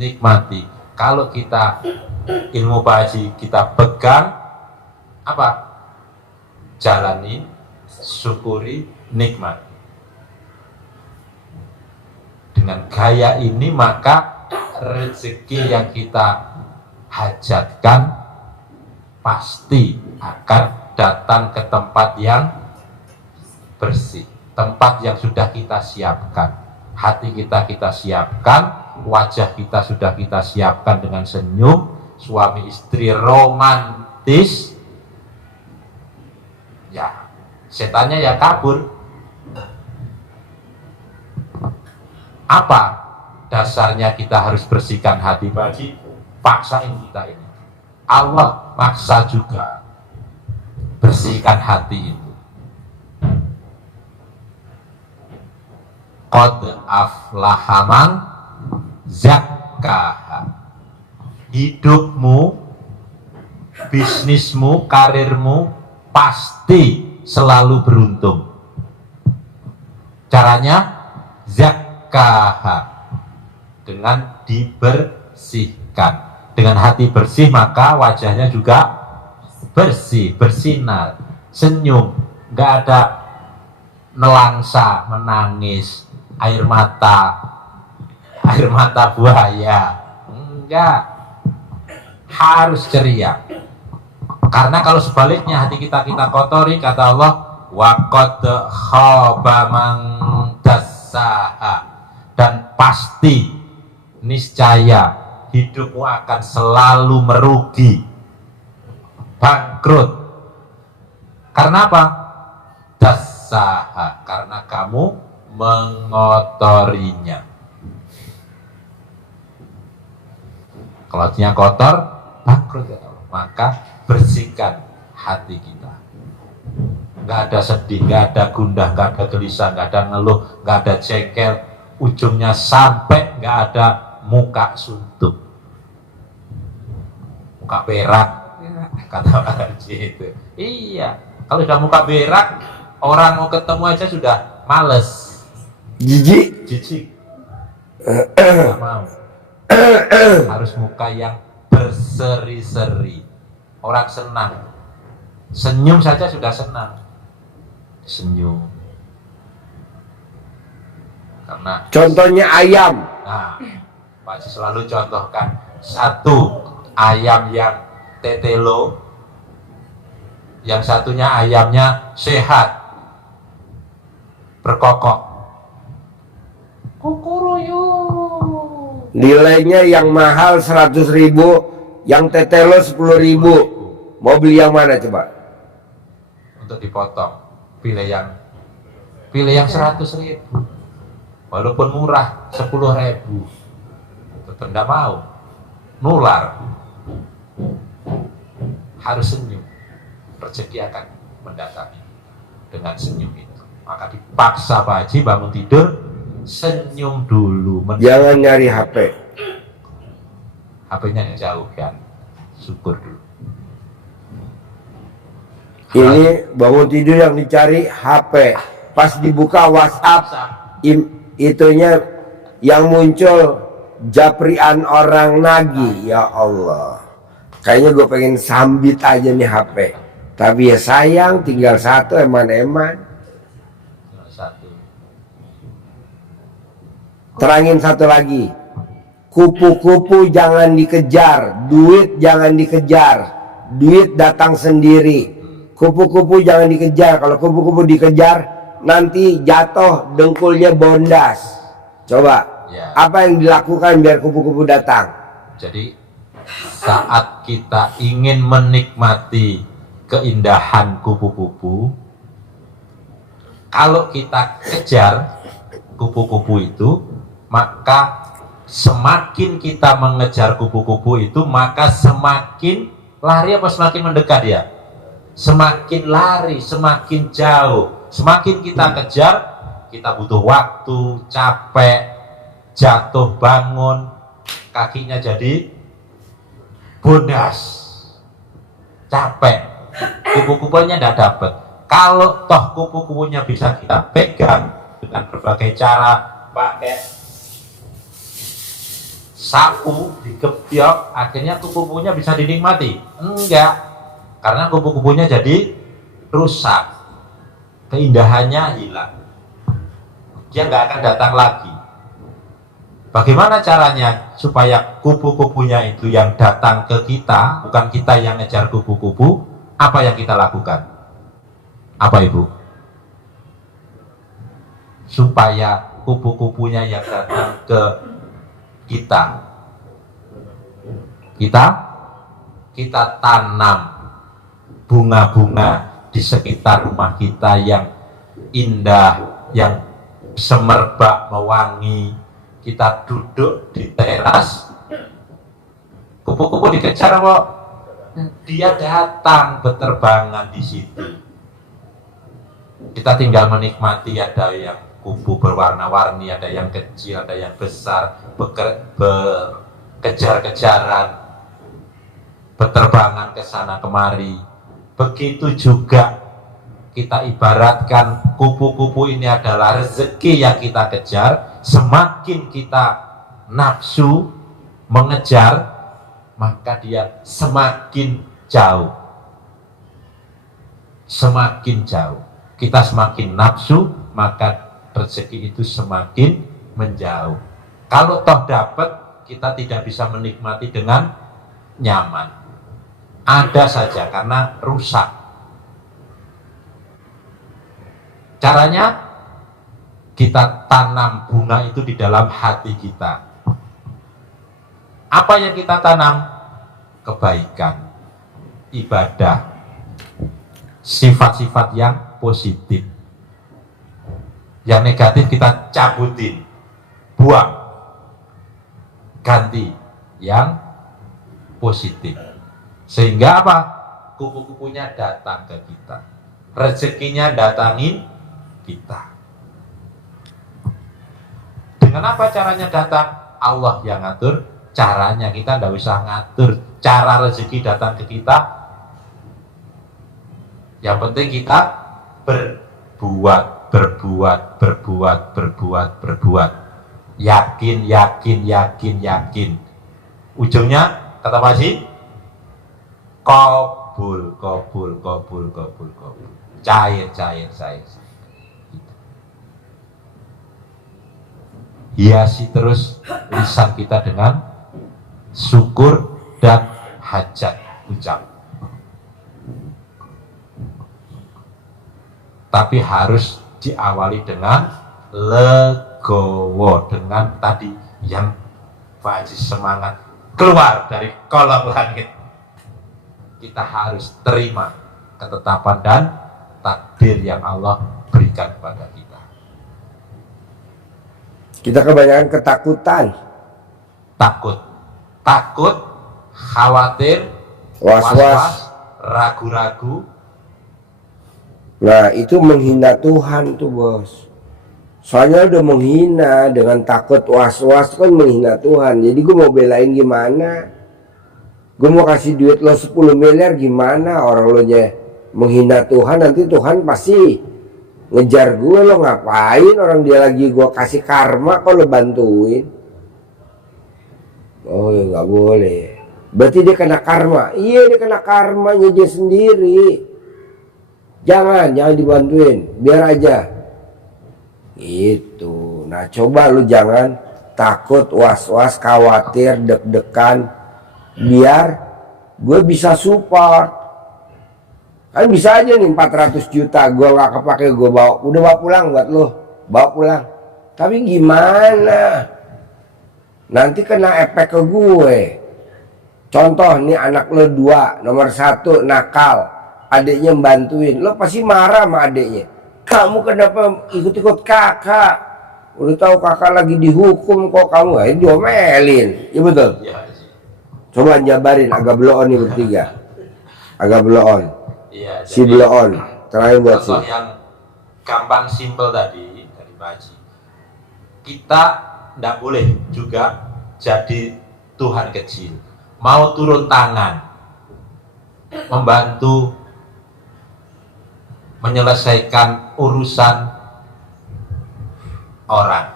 Nikmati. Kalau kita ilmu Pak Haji kita pegang, apa? Jalani, syukuri, nikmati. Dengan gaya ini maka rezeki yang kita hajatkan pasti akan datang ke tempat yang bersih, tempat yang sudah kita siapkan. Hati kita siapkan, wajah kita sudah kita siapkan dengan senyum, suami istri romantis, ya setannya ya kabur. Apa dasarnya kita harus bersihkan hati? Bagi paksain kita ini, Allah maksa juga bersihkan hati itu. Qad aflaha man zakkaha. Hidupmu, bisnismu, karirmu pasti selalu beruntung. Caranya zakkaha, dengan dibersihkan. Dengan hati bersih maka wajahnya juga bersih, bersinar, senyum, nggak ada nelangsa, menangis, air mata buaya, enggak, harus ceria. Karena kalau sebaliknya hati kita kotori, kata Allah, wa qad khaba man dassaha, dan pasti niscaya hidupmu akan selalu merugi, bangkrut. Karena apa? Dassaha, karena kamu mengotorinya. Kalau hatinya kotor, bangkrut ya Allah. Maka bersihkan hati kita. Nggak ada sedih, nggak ada gundah, nggak ada gelisah, nggak ada ngeluh, nggak ada jengkel, ujungnya sampai nggak ada muka suntuk, muka berak, kata Pak Haji itu. Iya, kalau sudah muka berak, orang mau ketemu aja sudah males. Jijik. Nggak mau. Harus muka yang berseri-seri. Orang senang, senyum saja sudah senang. Senyum. Karena Contohnya ayam. nah, Pak Haji selalu contohkan satu ayam yang tetelo, yang satunya ayamnya sehat, berkokok. Kukuruyu. Nilainya yang mahal 100.000, yang tetelo 10.000. Mau beli yang mana coba? Untuk dipotong, pilih yang 100.000. Walaupun murah 10.000, tetap tidak mau, nular. Harus senyum, rezeki akan mendatangi dengan senyum itu. Maka dipaksa Pak Haji bangun tidur, senyum dulu. Jangan nyari HP. HP-nya dijauhkan, syukur dulu. Ini bangun tidur yang dicari HP. Pas dibuka WhatsApp, itunya yang muncul japrian orang nagih. Ya Allah, kayaknya gue pengen sambit aja nih HP. Tapi ya sayang, tinggal satu, eman-eman. Satu. Terangin satu lagi. Kupu-kupu jangan dikejar, duit jangan dikejar, duit datang sendiri. Kupu-kupu jangan dikejar. Kalau kupu-kupu dikejar, nanti jatuh dengkulnya bondas. Coba, Ya. apa yang dilakukan biar kupu-kupu datang? Jadi saat kita ingin menikmati keindahan kupu-kupu, kalau kita kejar kupu-kupu itu, maka semakin kita mengejar kupu-kupu itu, maka semakin lari apa semakin mendekat ya? Semakin lari, semakin jauh. Semakin kita kejar, kita butuh waktu, capek, jatuh bangun, kakinya jadi bondas. capek, kupu-kupunya tidak dapat. Kalau toh kupu-kupunya bisa kita pegang dengan berbagai cara, pakai sapu digebyok, akhirnya kupu-kupunya bisa dinikmati? Enggak, karena kupu-kupunya jadi rusak, keindahannya hilang, dia nggak akan datang lagi. Bagaimana caranya supaya kupu-kupunya itu yang datang ke kita, bukan kita yang ngejar kupu-kupu? Apa yang kita lakukan? Apa Ibu? Supaya kupu-kupunya yang datang ke kita tanam bunga-bunga di sekitar rumah kita yang indah, yang semerbak mewangi. Kita duduk di teras, kupu-kupu dikejar kok, dia datang berterbangan di situ. Kita tinggal menikmati, ada yang kupu berwarna-warni, ada yang kecil, ada yang besar, berkejar-kejaran, berterbangan ke sana kemari. Begitu juga kita ibaratkan kupu-kupu ini adalah rezeki yang kita kejar. Semakin kita nafsu mengejar, maka dia semakin jauh. Semakin jauh. Kita semakin nafsu, maka rezeki itu semakin menjauh. Kalau toh dapat, kita tidak bisa menikmati dengan nyaman. Ada saja karena rusak. Caranya kita tanam bunga itu di dalam hati kita. Apa yang kita tanam? Kebaikan, ibadah, sifat-sifat yang positif. Yang negatif kita cabutin, buang, ganti yang positif. Sehingga apa? Kupu-kupunya datang ke kita, rezekinya datangin kita. Dengan apa caranya datang? Allah yang ngatur caranya, kita tidak bisa ngatur cara rezeki datang ke kita. Yang penting kita berbuat. Yakin. Ujungnya kata Pak Haji, kabul. Cair. Hiasi terus lisan kita dengan syukur dan hajat ucap. Tapi harus diawali dengan legowo, dengan tadi yang Pak Haji semangat keluar dari kolong langit. Kita harus terima ketetapan dan takdir yang Allah berikan kepada kita. Kita kebanyakan ketakutan. Takut, khawatir, was-was, ragu-ragu. Nah, itu menghina Tuhan tuh, Bos. Soalnya udah menghina dengan takut, was-was kan menghina Tuhan. Jadi gue mau belain gimana? Gue mau kasih duit lo 10 miliar gimana? Orang lo nya menghina Tuhan, nanti Tuhan pasti ngejar gue. Lo ngapain? Orang dia lagi gue kasih karma, kok lo bantuin? Oh ya nggak boleh. Berarti dia kena karma. Iya, dia kena karmanya dia sendiri. Jangan dibantuin, biar aja. Itu. Nah, coba lu jangan takut, was-was, khawatir, deg-degan. Biar gue bisa support. Kan bisa aja nih 400 juta gue gak kepake, gue bawa, udah bawa pulang buat lo, bawa pulang. Tapi gimana? Nanti kena efek ke gue. Contoh nih, anak lo 2, nomor 1 nakal, adiknya membantuin, lo pasti marah sama adiknya. Kamu kenapa ikut-ikut kakak? Udah tahu kakak lagi dihukum kok kamu aja diomelin. Ya betul? Ya. Coba jabarin, agak blow on nih bertiga. Agak blow on. Iya, si blow on. Terakhir buat contoh yang gampang simpel tadi dari Pak Haji. Kita tidak boleh juga jadi Tuhan kecil. Mau turun tangan, membantu menyelesaikan urusan orang.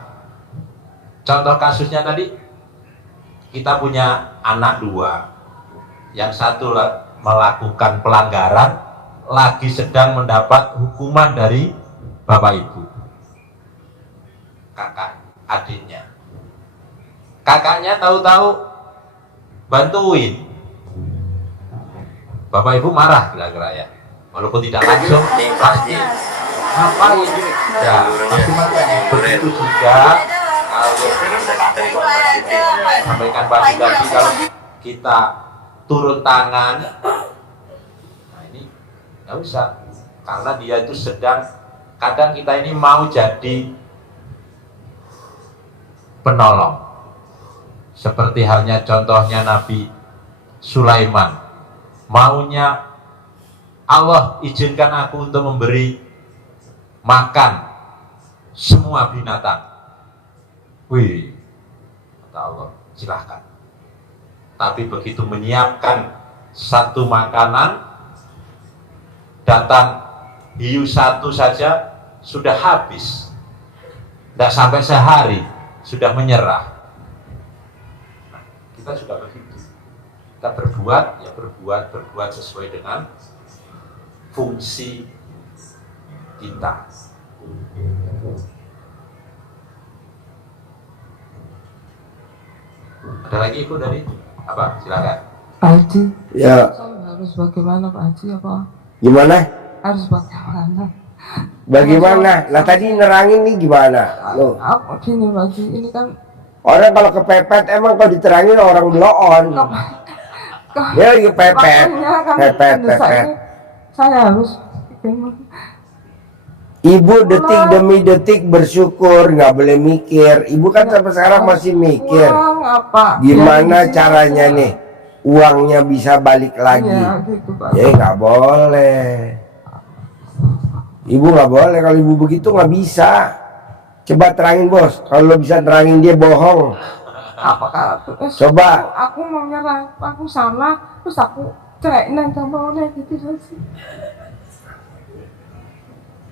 Contoh kasusnya tadi, kita punya anak dua, yang satu melakukan pelanggaran, lagi sedang mendapat hukuman dari bapak ibu, kakak adiknya. Kakaknya tahu-tahu bantuin, bapak ibu marah kira-kira ya, walaupun tidak langsung pasti ngapain ya, pasti marah. Begitu juga sampaikan pagi tadi, kalau kita turun tangan, nah ini nggak usah, karena dia itu sedang, kadang kita ini mau jadi penolong, seperti halnya contohnya Nabi Sulaiman, maunya Allah izinkan aku untuk memberi makan semua binatang. Wih, kata Allah, silahkan. Tapi begitu menyiapkan satu makanan, datang hiu satu saja sudah habis, tidak sampai sehari sudah menyerah. Nah, kita juga begitu. Kita berbuat, ya berbuat sesuai dengan fungsi kita. Ada lagi Ibu dari apa? Silakan. Pak Haji, Ya, saya harus bagaimana Pak Haji, apa gimana? harus bagaimana? Bagaimana? Nah tadi nerangin nih gimana? Loh, Aku gini Pak Haji, ini kan orang kalau kepepet emang kalau diterangin orang bloon. Dia lagi pepet, makanya kan pepet. saya harus gimana? Ibu detik demi detik bersyukur, nggak boleh mikir. Ibu kan sampai sekarang masih mikir. Uang apa? Gimana Ya, caranya nih uangnya bisa balik lagi? Ya, gitu, Pak. Ya nggak boleh. Ibu nggak boleh, kalau ibu begitu nggak bisa. Coba terangin bos, kalau lo bisa terangin dia bohong. Apakah Coba. aku mau nyerah, aku salah, terus aku cerai nggak boleh gitu sih.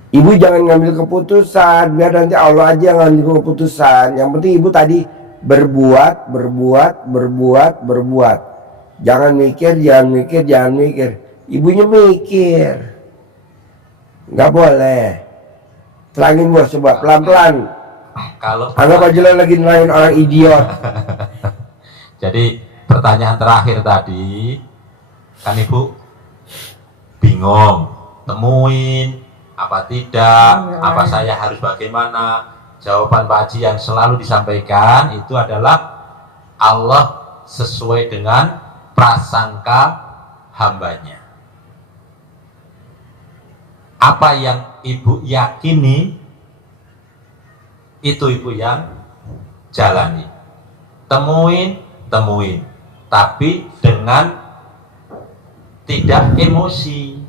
Ibu jangan ngambil keputusan, biar nanti Allah aja yang ngambil keputusan. Yang penting ibu tadi berbuat. Jangan mikir. Ibunya mikir. Nggak boleh. Terangin bos, coba pelan-pelan. Kalau Anggap aja lo lagi nelayan orang idiot. jadi pertanyaan terakhir tadi, kan Ibu bingung, temuin apa tidak, apa saya harus bagaimana. Jawaban Pak Haji yang selalu disampaikan itu adalah Allah sesuai dengan prasangka hambanya. Apa yang Ibu yakini, itu Ibu yang jalani. Temuin, tapi dengan tidak emosi.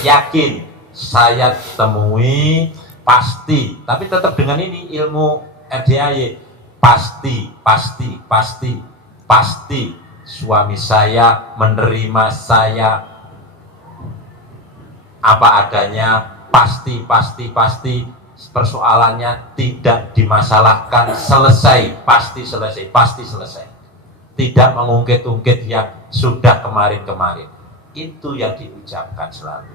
Yakin, saya temui pasti, tapi tetap dengan ini ilmu RDAY, pasti suami saya menerima saya apa adanya, pasti persoalannya tidak dimasalahkan, selesai, pasti selesai, tidak mengungkit-ungkit yang sudah kemarin. Itu yang diucapkan selalu.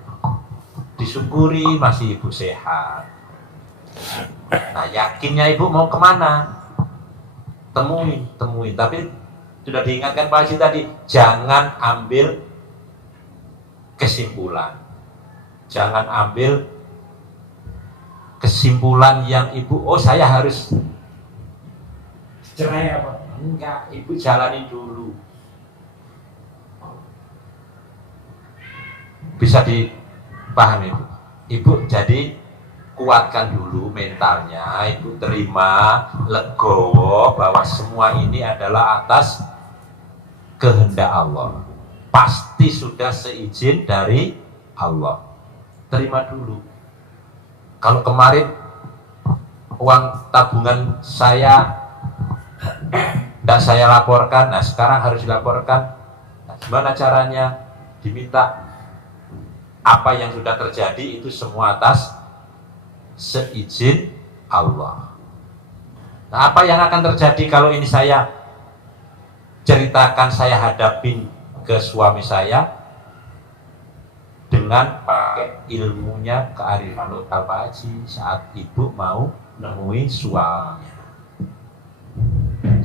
Disyukuri masih Ibu sehat. Nah yakinnya Ibu mau kemana? Temuin. Tapi sudah diingatkan Pak Haji tadi, jangan ambil kesimpulan. Jangan ambil kesimpulan yang Ibu, oh saya harus cerai apa? Enggak, Ibu jalani dulu. Bisa dipahami Ibu. Ibu jadi kuatkan dulu mentalnya, Ibu terima, legowo bahwa semua ini adalah atas kehendak Allah. Pasti sudah seizin dari Allah. Terima dulu. Kalau kemarin uang tabungan saya tidak saya laporkan, nah sekarang harus dilaporkan. Nah, Gimana caranya? Diminta apa yang sudah terjadi itu semua atas seizin Allah. Nah, apa yang akan terjadi kalau ini saya ceritakan, saya hadapin ke suami saya dengan pakai ilmunya kearifan lokal Pak Haji saat ibu mau nemui suaminya,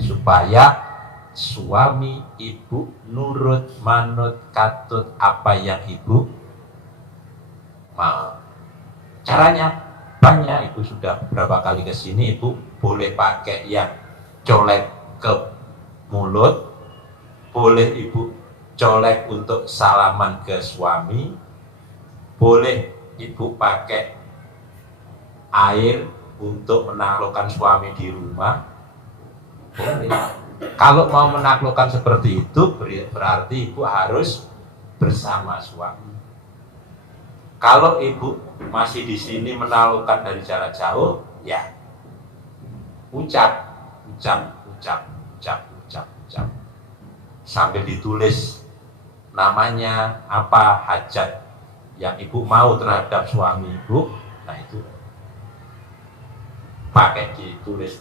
supaya suami ibu nurut manut katut apa yang ibu mau. Caranya banyak, ibu sudah beberapa kali ke sini, ibu boleh pakai yang colek ke mulut, boleh ibu colek untuk salaman ke suami, boleh ibu pakai air untuk menaklukkan suami di rumah, boleh. Kalau mau menaklukkan seperti itu berarti ibu harus bersama suami. Kalau ibu masih di sini menaklukkan dari jarak jauh, ya ucap sambil ditulis namanya apa, hajat yang ibu mau terhadap suami ibu. Nah itu pakai ditulis,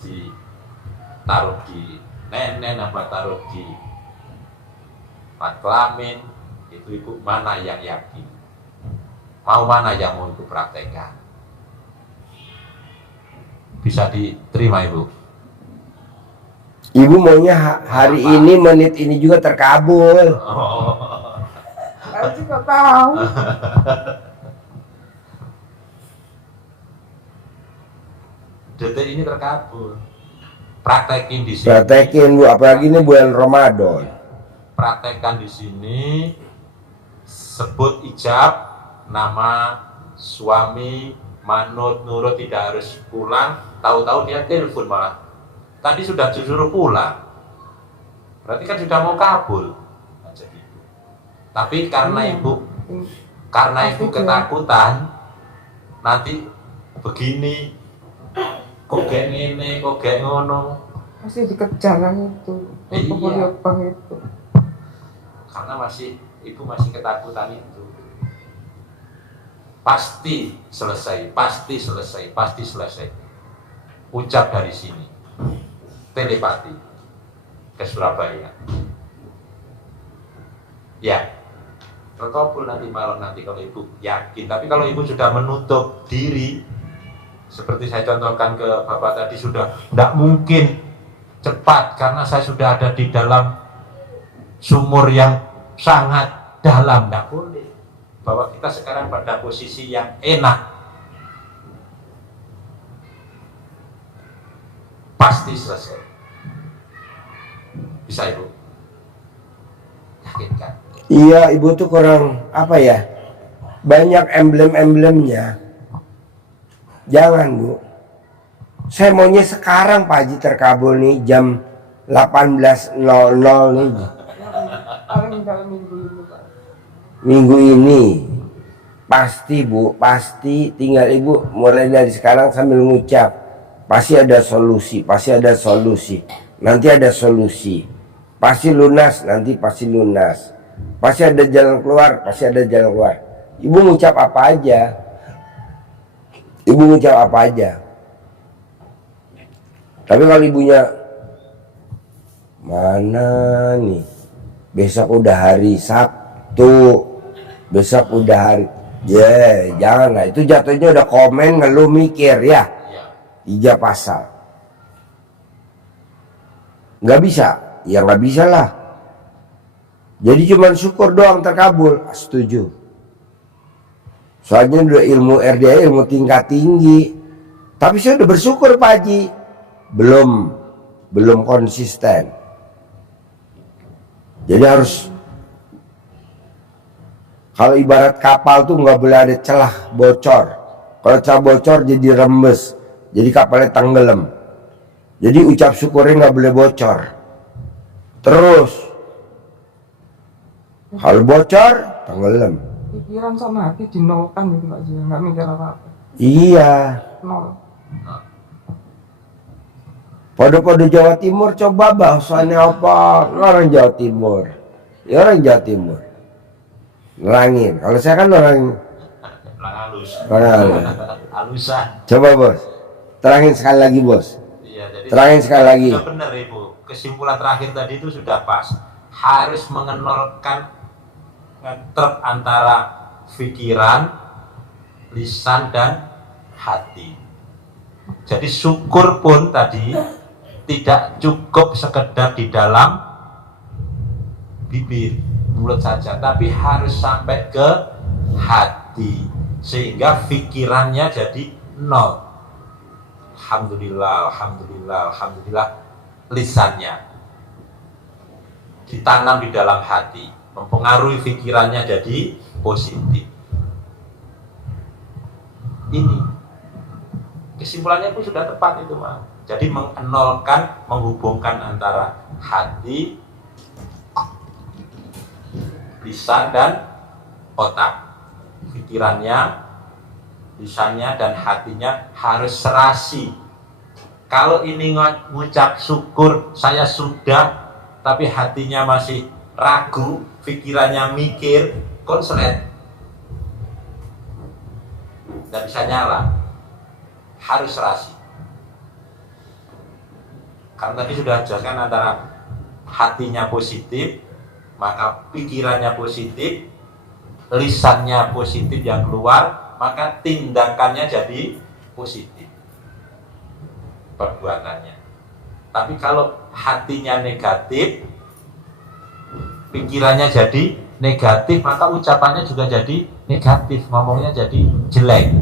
taruh di nenen apa taruh di mat kelamin, itu ibu mana yang yakin, mau mana yang mau ibu praktekkan. Bisa diterima ibu? Ibu maunya hari ini menit ini juga terkabul. Saya juga tahu. Detik ini terkabul. Praktekin di sini. Praktekin Bu, apalagi ini bulan Ramadan. Praktekkan di sini, sebut ijab nama suami, manut nurut, tidak harus pulang. Tahu-tahu dia telepon malah. Tadi sudah disuruh pulang. Berarti kan sudah mau kabul. Nah, jadi. Tapi karena ibu ketakutan, nanti begini, kok gak ngene, kok gak ngono, Masih dikejar yang itu. Iya. Bang itu. Karena ibu masih ketakutan itu. Pasti selesai. Ucap dari sini, telepati ke Surabaya. Ya, terkabul nanti malam nanti kalau ibu yakin. Tapi kalau ibu sudah menutup diri, seperti saya contohkan ke Bapak tadi, sudah tidak mungkin cepat karena saya sudah ada di dalam sumur yang sangat dalam, tidak boleh. Bahwa kita sekarang pada posisi yang enak, pasti selesai. Bisa ibu? Yakinkan? Iya, ibu tuh kurang apa ya? Banyak emblem-emblemnya. Jangan Bu. Saya maunya sekarang Pak Haji terkabul nih jam 18.00 nih. Paling dalam minggu ini Pak. Minggu ini. Pasti Bu, pasti. Tinggal ibu mulai dari sekarang sambil ngucap. Pasti ada solusi, nanti ada solusi. Pasti lunas, nanti pasti lunas. Pasti ada jalan keluar, Ibu ngucap apa aja. Tapi kalau ibunya mana nih, besok udah hari Sabtu, janganlah, itu jatuhnya udah komen ngeluh mikir ya. 3 pasal. Nggak bisa, ya nggak bisa lah. Jadi cuman syukur doang terkabul, setuju. Soalnya udah ilmu RDA, ilmu tingkat tinggi. Tapi saya udah bersyukur Pak Haji. Belum konsisten. Jadi harus, kalau ibarat kapal tuh nggak boleh ada celah bocor. Kalau celah bocor jadi rembes, jadi kapalnya tenggelam. Jadi ucap syukurnya nggak boleh bocor. Terus kalau bocor tenggelam. Pikiran sama hati dinolkan gitu Pak Haji, nggak mikir apa-apa. Iya. Nol. Pada Jawa Timur coba bahasanya apa? Orang Jawa Timur. Ya orang Jawa Timur. Nerangin. Kalau saya kan orang halus. halus. Halusan. Coba bos, terangin sekali lagi bos. Iya, jadi Terangin sekali lagi. sudah benar Ibu. Kesimpulan terakhir tadi itu sudah pas. Harus mengenalkan ngetrep antara pikiran, lisan dan hati. Jadi syukur pun tadi tidak cukup sekedar di dalam bibir, mulut saja, tapi harus sampai ke hati sehingga pikirannya jadi nol. Alhamdulillah, alhamdulillah, alhamdulillah. Lisannya ditanam di dalam hati, mempengaruhi pikirannya jadi positif. Ini kesimpulannya pun sudah tepat itu, Mas. Jadi mengenolkan, menghubungkan antara hati, lisan dan otak. Pikirannya, lisannya dan hatinya harus serasi. Kalau ini ngucap syukur saya sudah, tapi hatinya masih ragu, pikirannya mikir, konslet, tidak bisa nyala. Harus serasi. Karena tadi sudah jelaskan antara hatinya positif, maka pikirannya positif, lisannya positif yang keluar, maka tindakannya jadi positif, perbuatannya. Tapi kalau hatinya negatif, pikirannya jadi negatif, maka ucapannya juga jadi negatif, ngomongnya jadi jelek,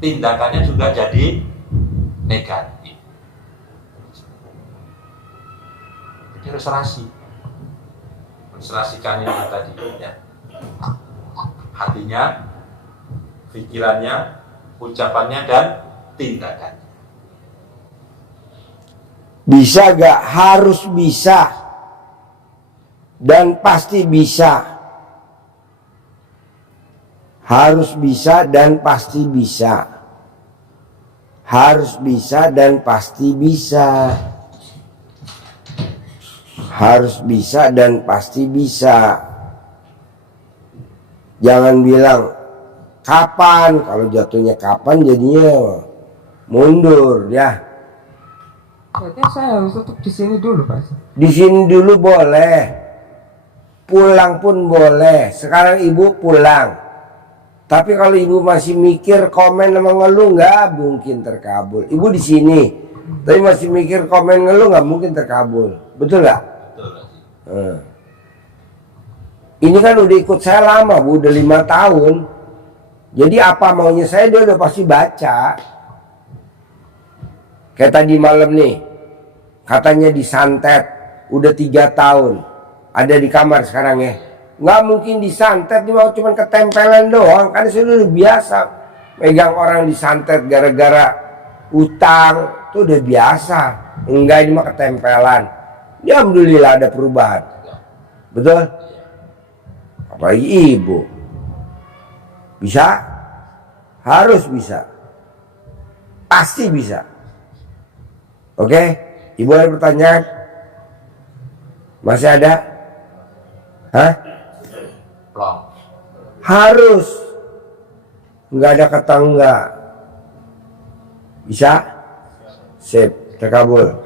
tindakannya juga jadi negatif. Jadi harus serasi, serasikan ini tadi ya. Hatinya, pikirannya, ucapannya dan tindakannya. Bisa gak? Harus bisa. Dan pasti bisa. Harus bisa dan pasti bisa. Harus bisa dan pasti bisa. Harus bisa dan pasti bisa. Jangan bilang kapan, kalau jatuhnya kapan jadinya mundur ya. Berarti saya harus tutup di sini dulu, Pak. Di sini dulu boleh, pulang pun boleh. Sekarang ibu pulang, tapi kalau ibu masih mikir komen sama ngeluh nggak mungkin terkabul. Ibu di sini, tapi masih mikir komen ngeluh nggak mungkin terkabul, betul nggak? Betul. Ini kan udah ikut saya lama bu, udah 5 tahun. Jadi apa maunya saya dia udah pasti baca. Kayak tadi malam nih, katanya disantet, udah 3 tahun. Ada di kamar sekarang ya. Nggak mungkin disantet, dia mau cuma ketempelan doang. Kan saya udah biasa megang orang disantet gara-gara utang, itu udah biasa. Enggak, ini mah ketempelan. Ya alhamdulillah ada perubahan. Betul? Apalagi ibu. Bisa? Harus bisa. Pasti bisa. Oke? Ibu ada pertanyaan? Masih ada? Hah? Plong. Harus. Nggak ada kata enggak. Bisa? Sip, terkabul.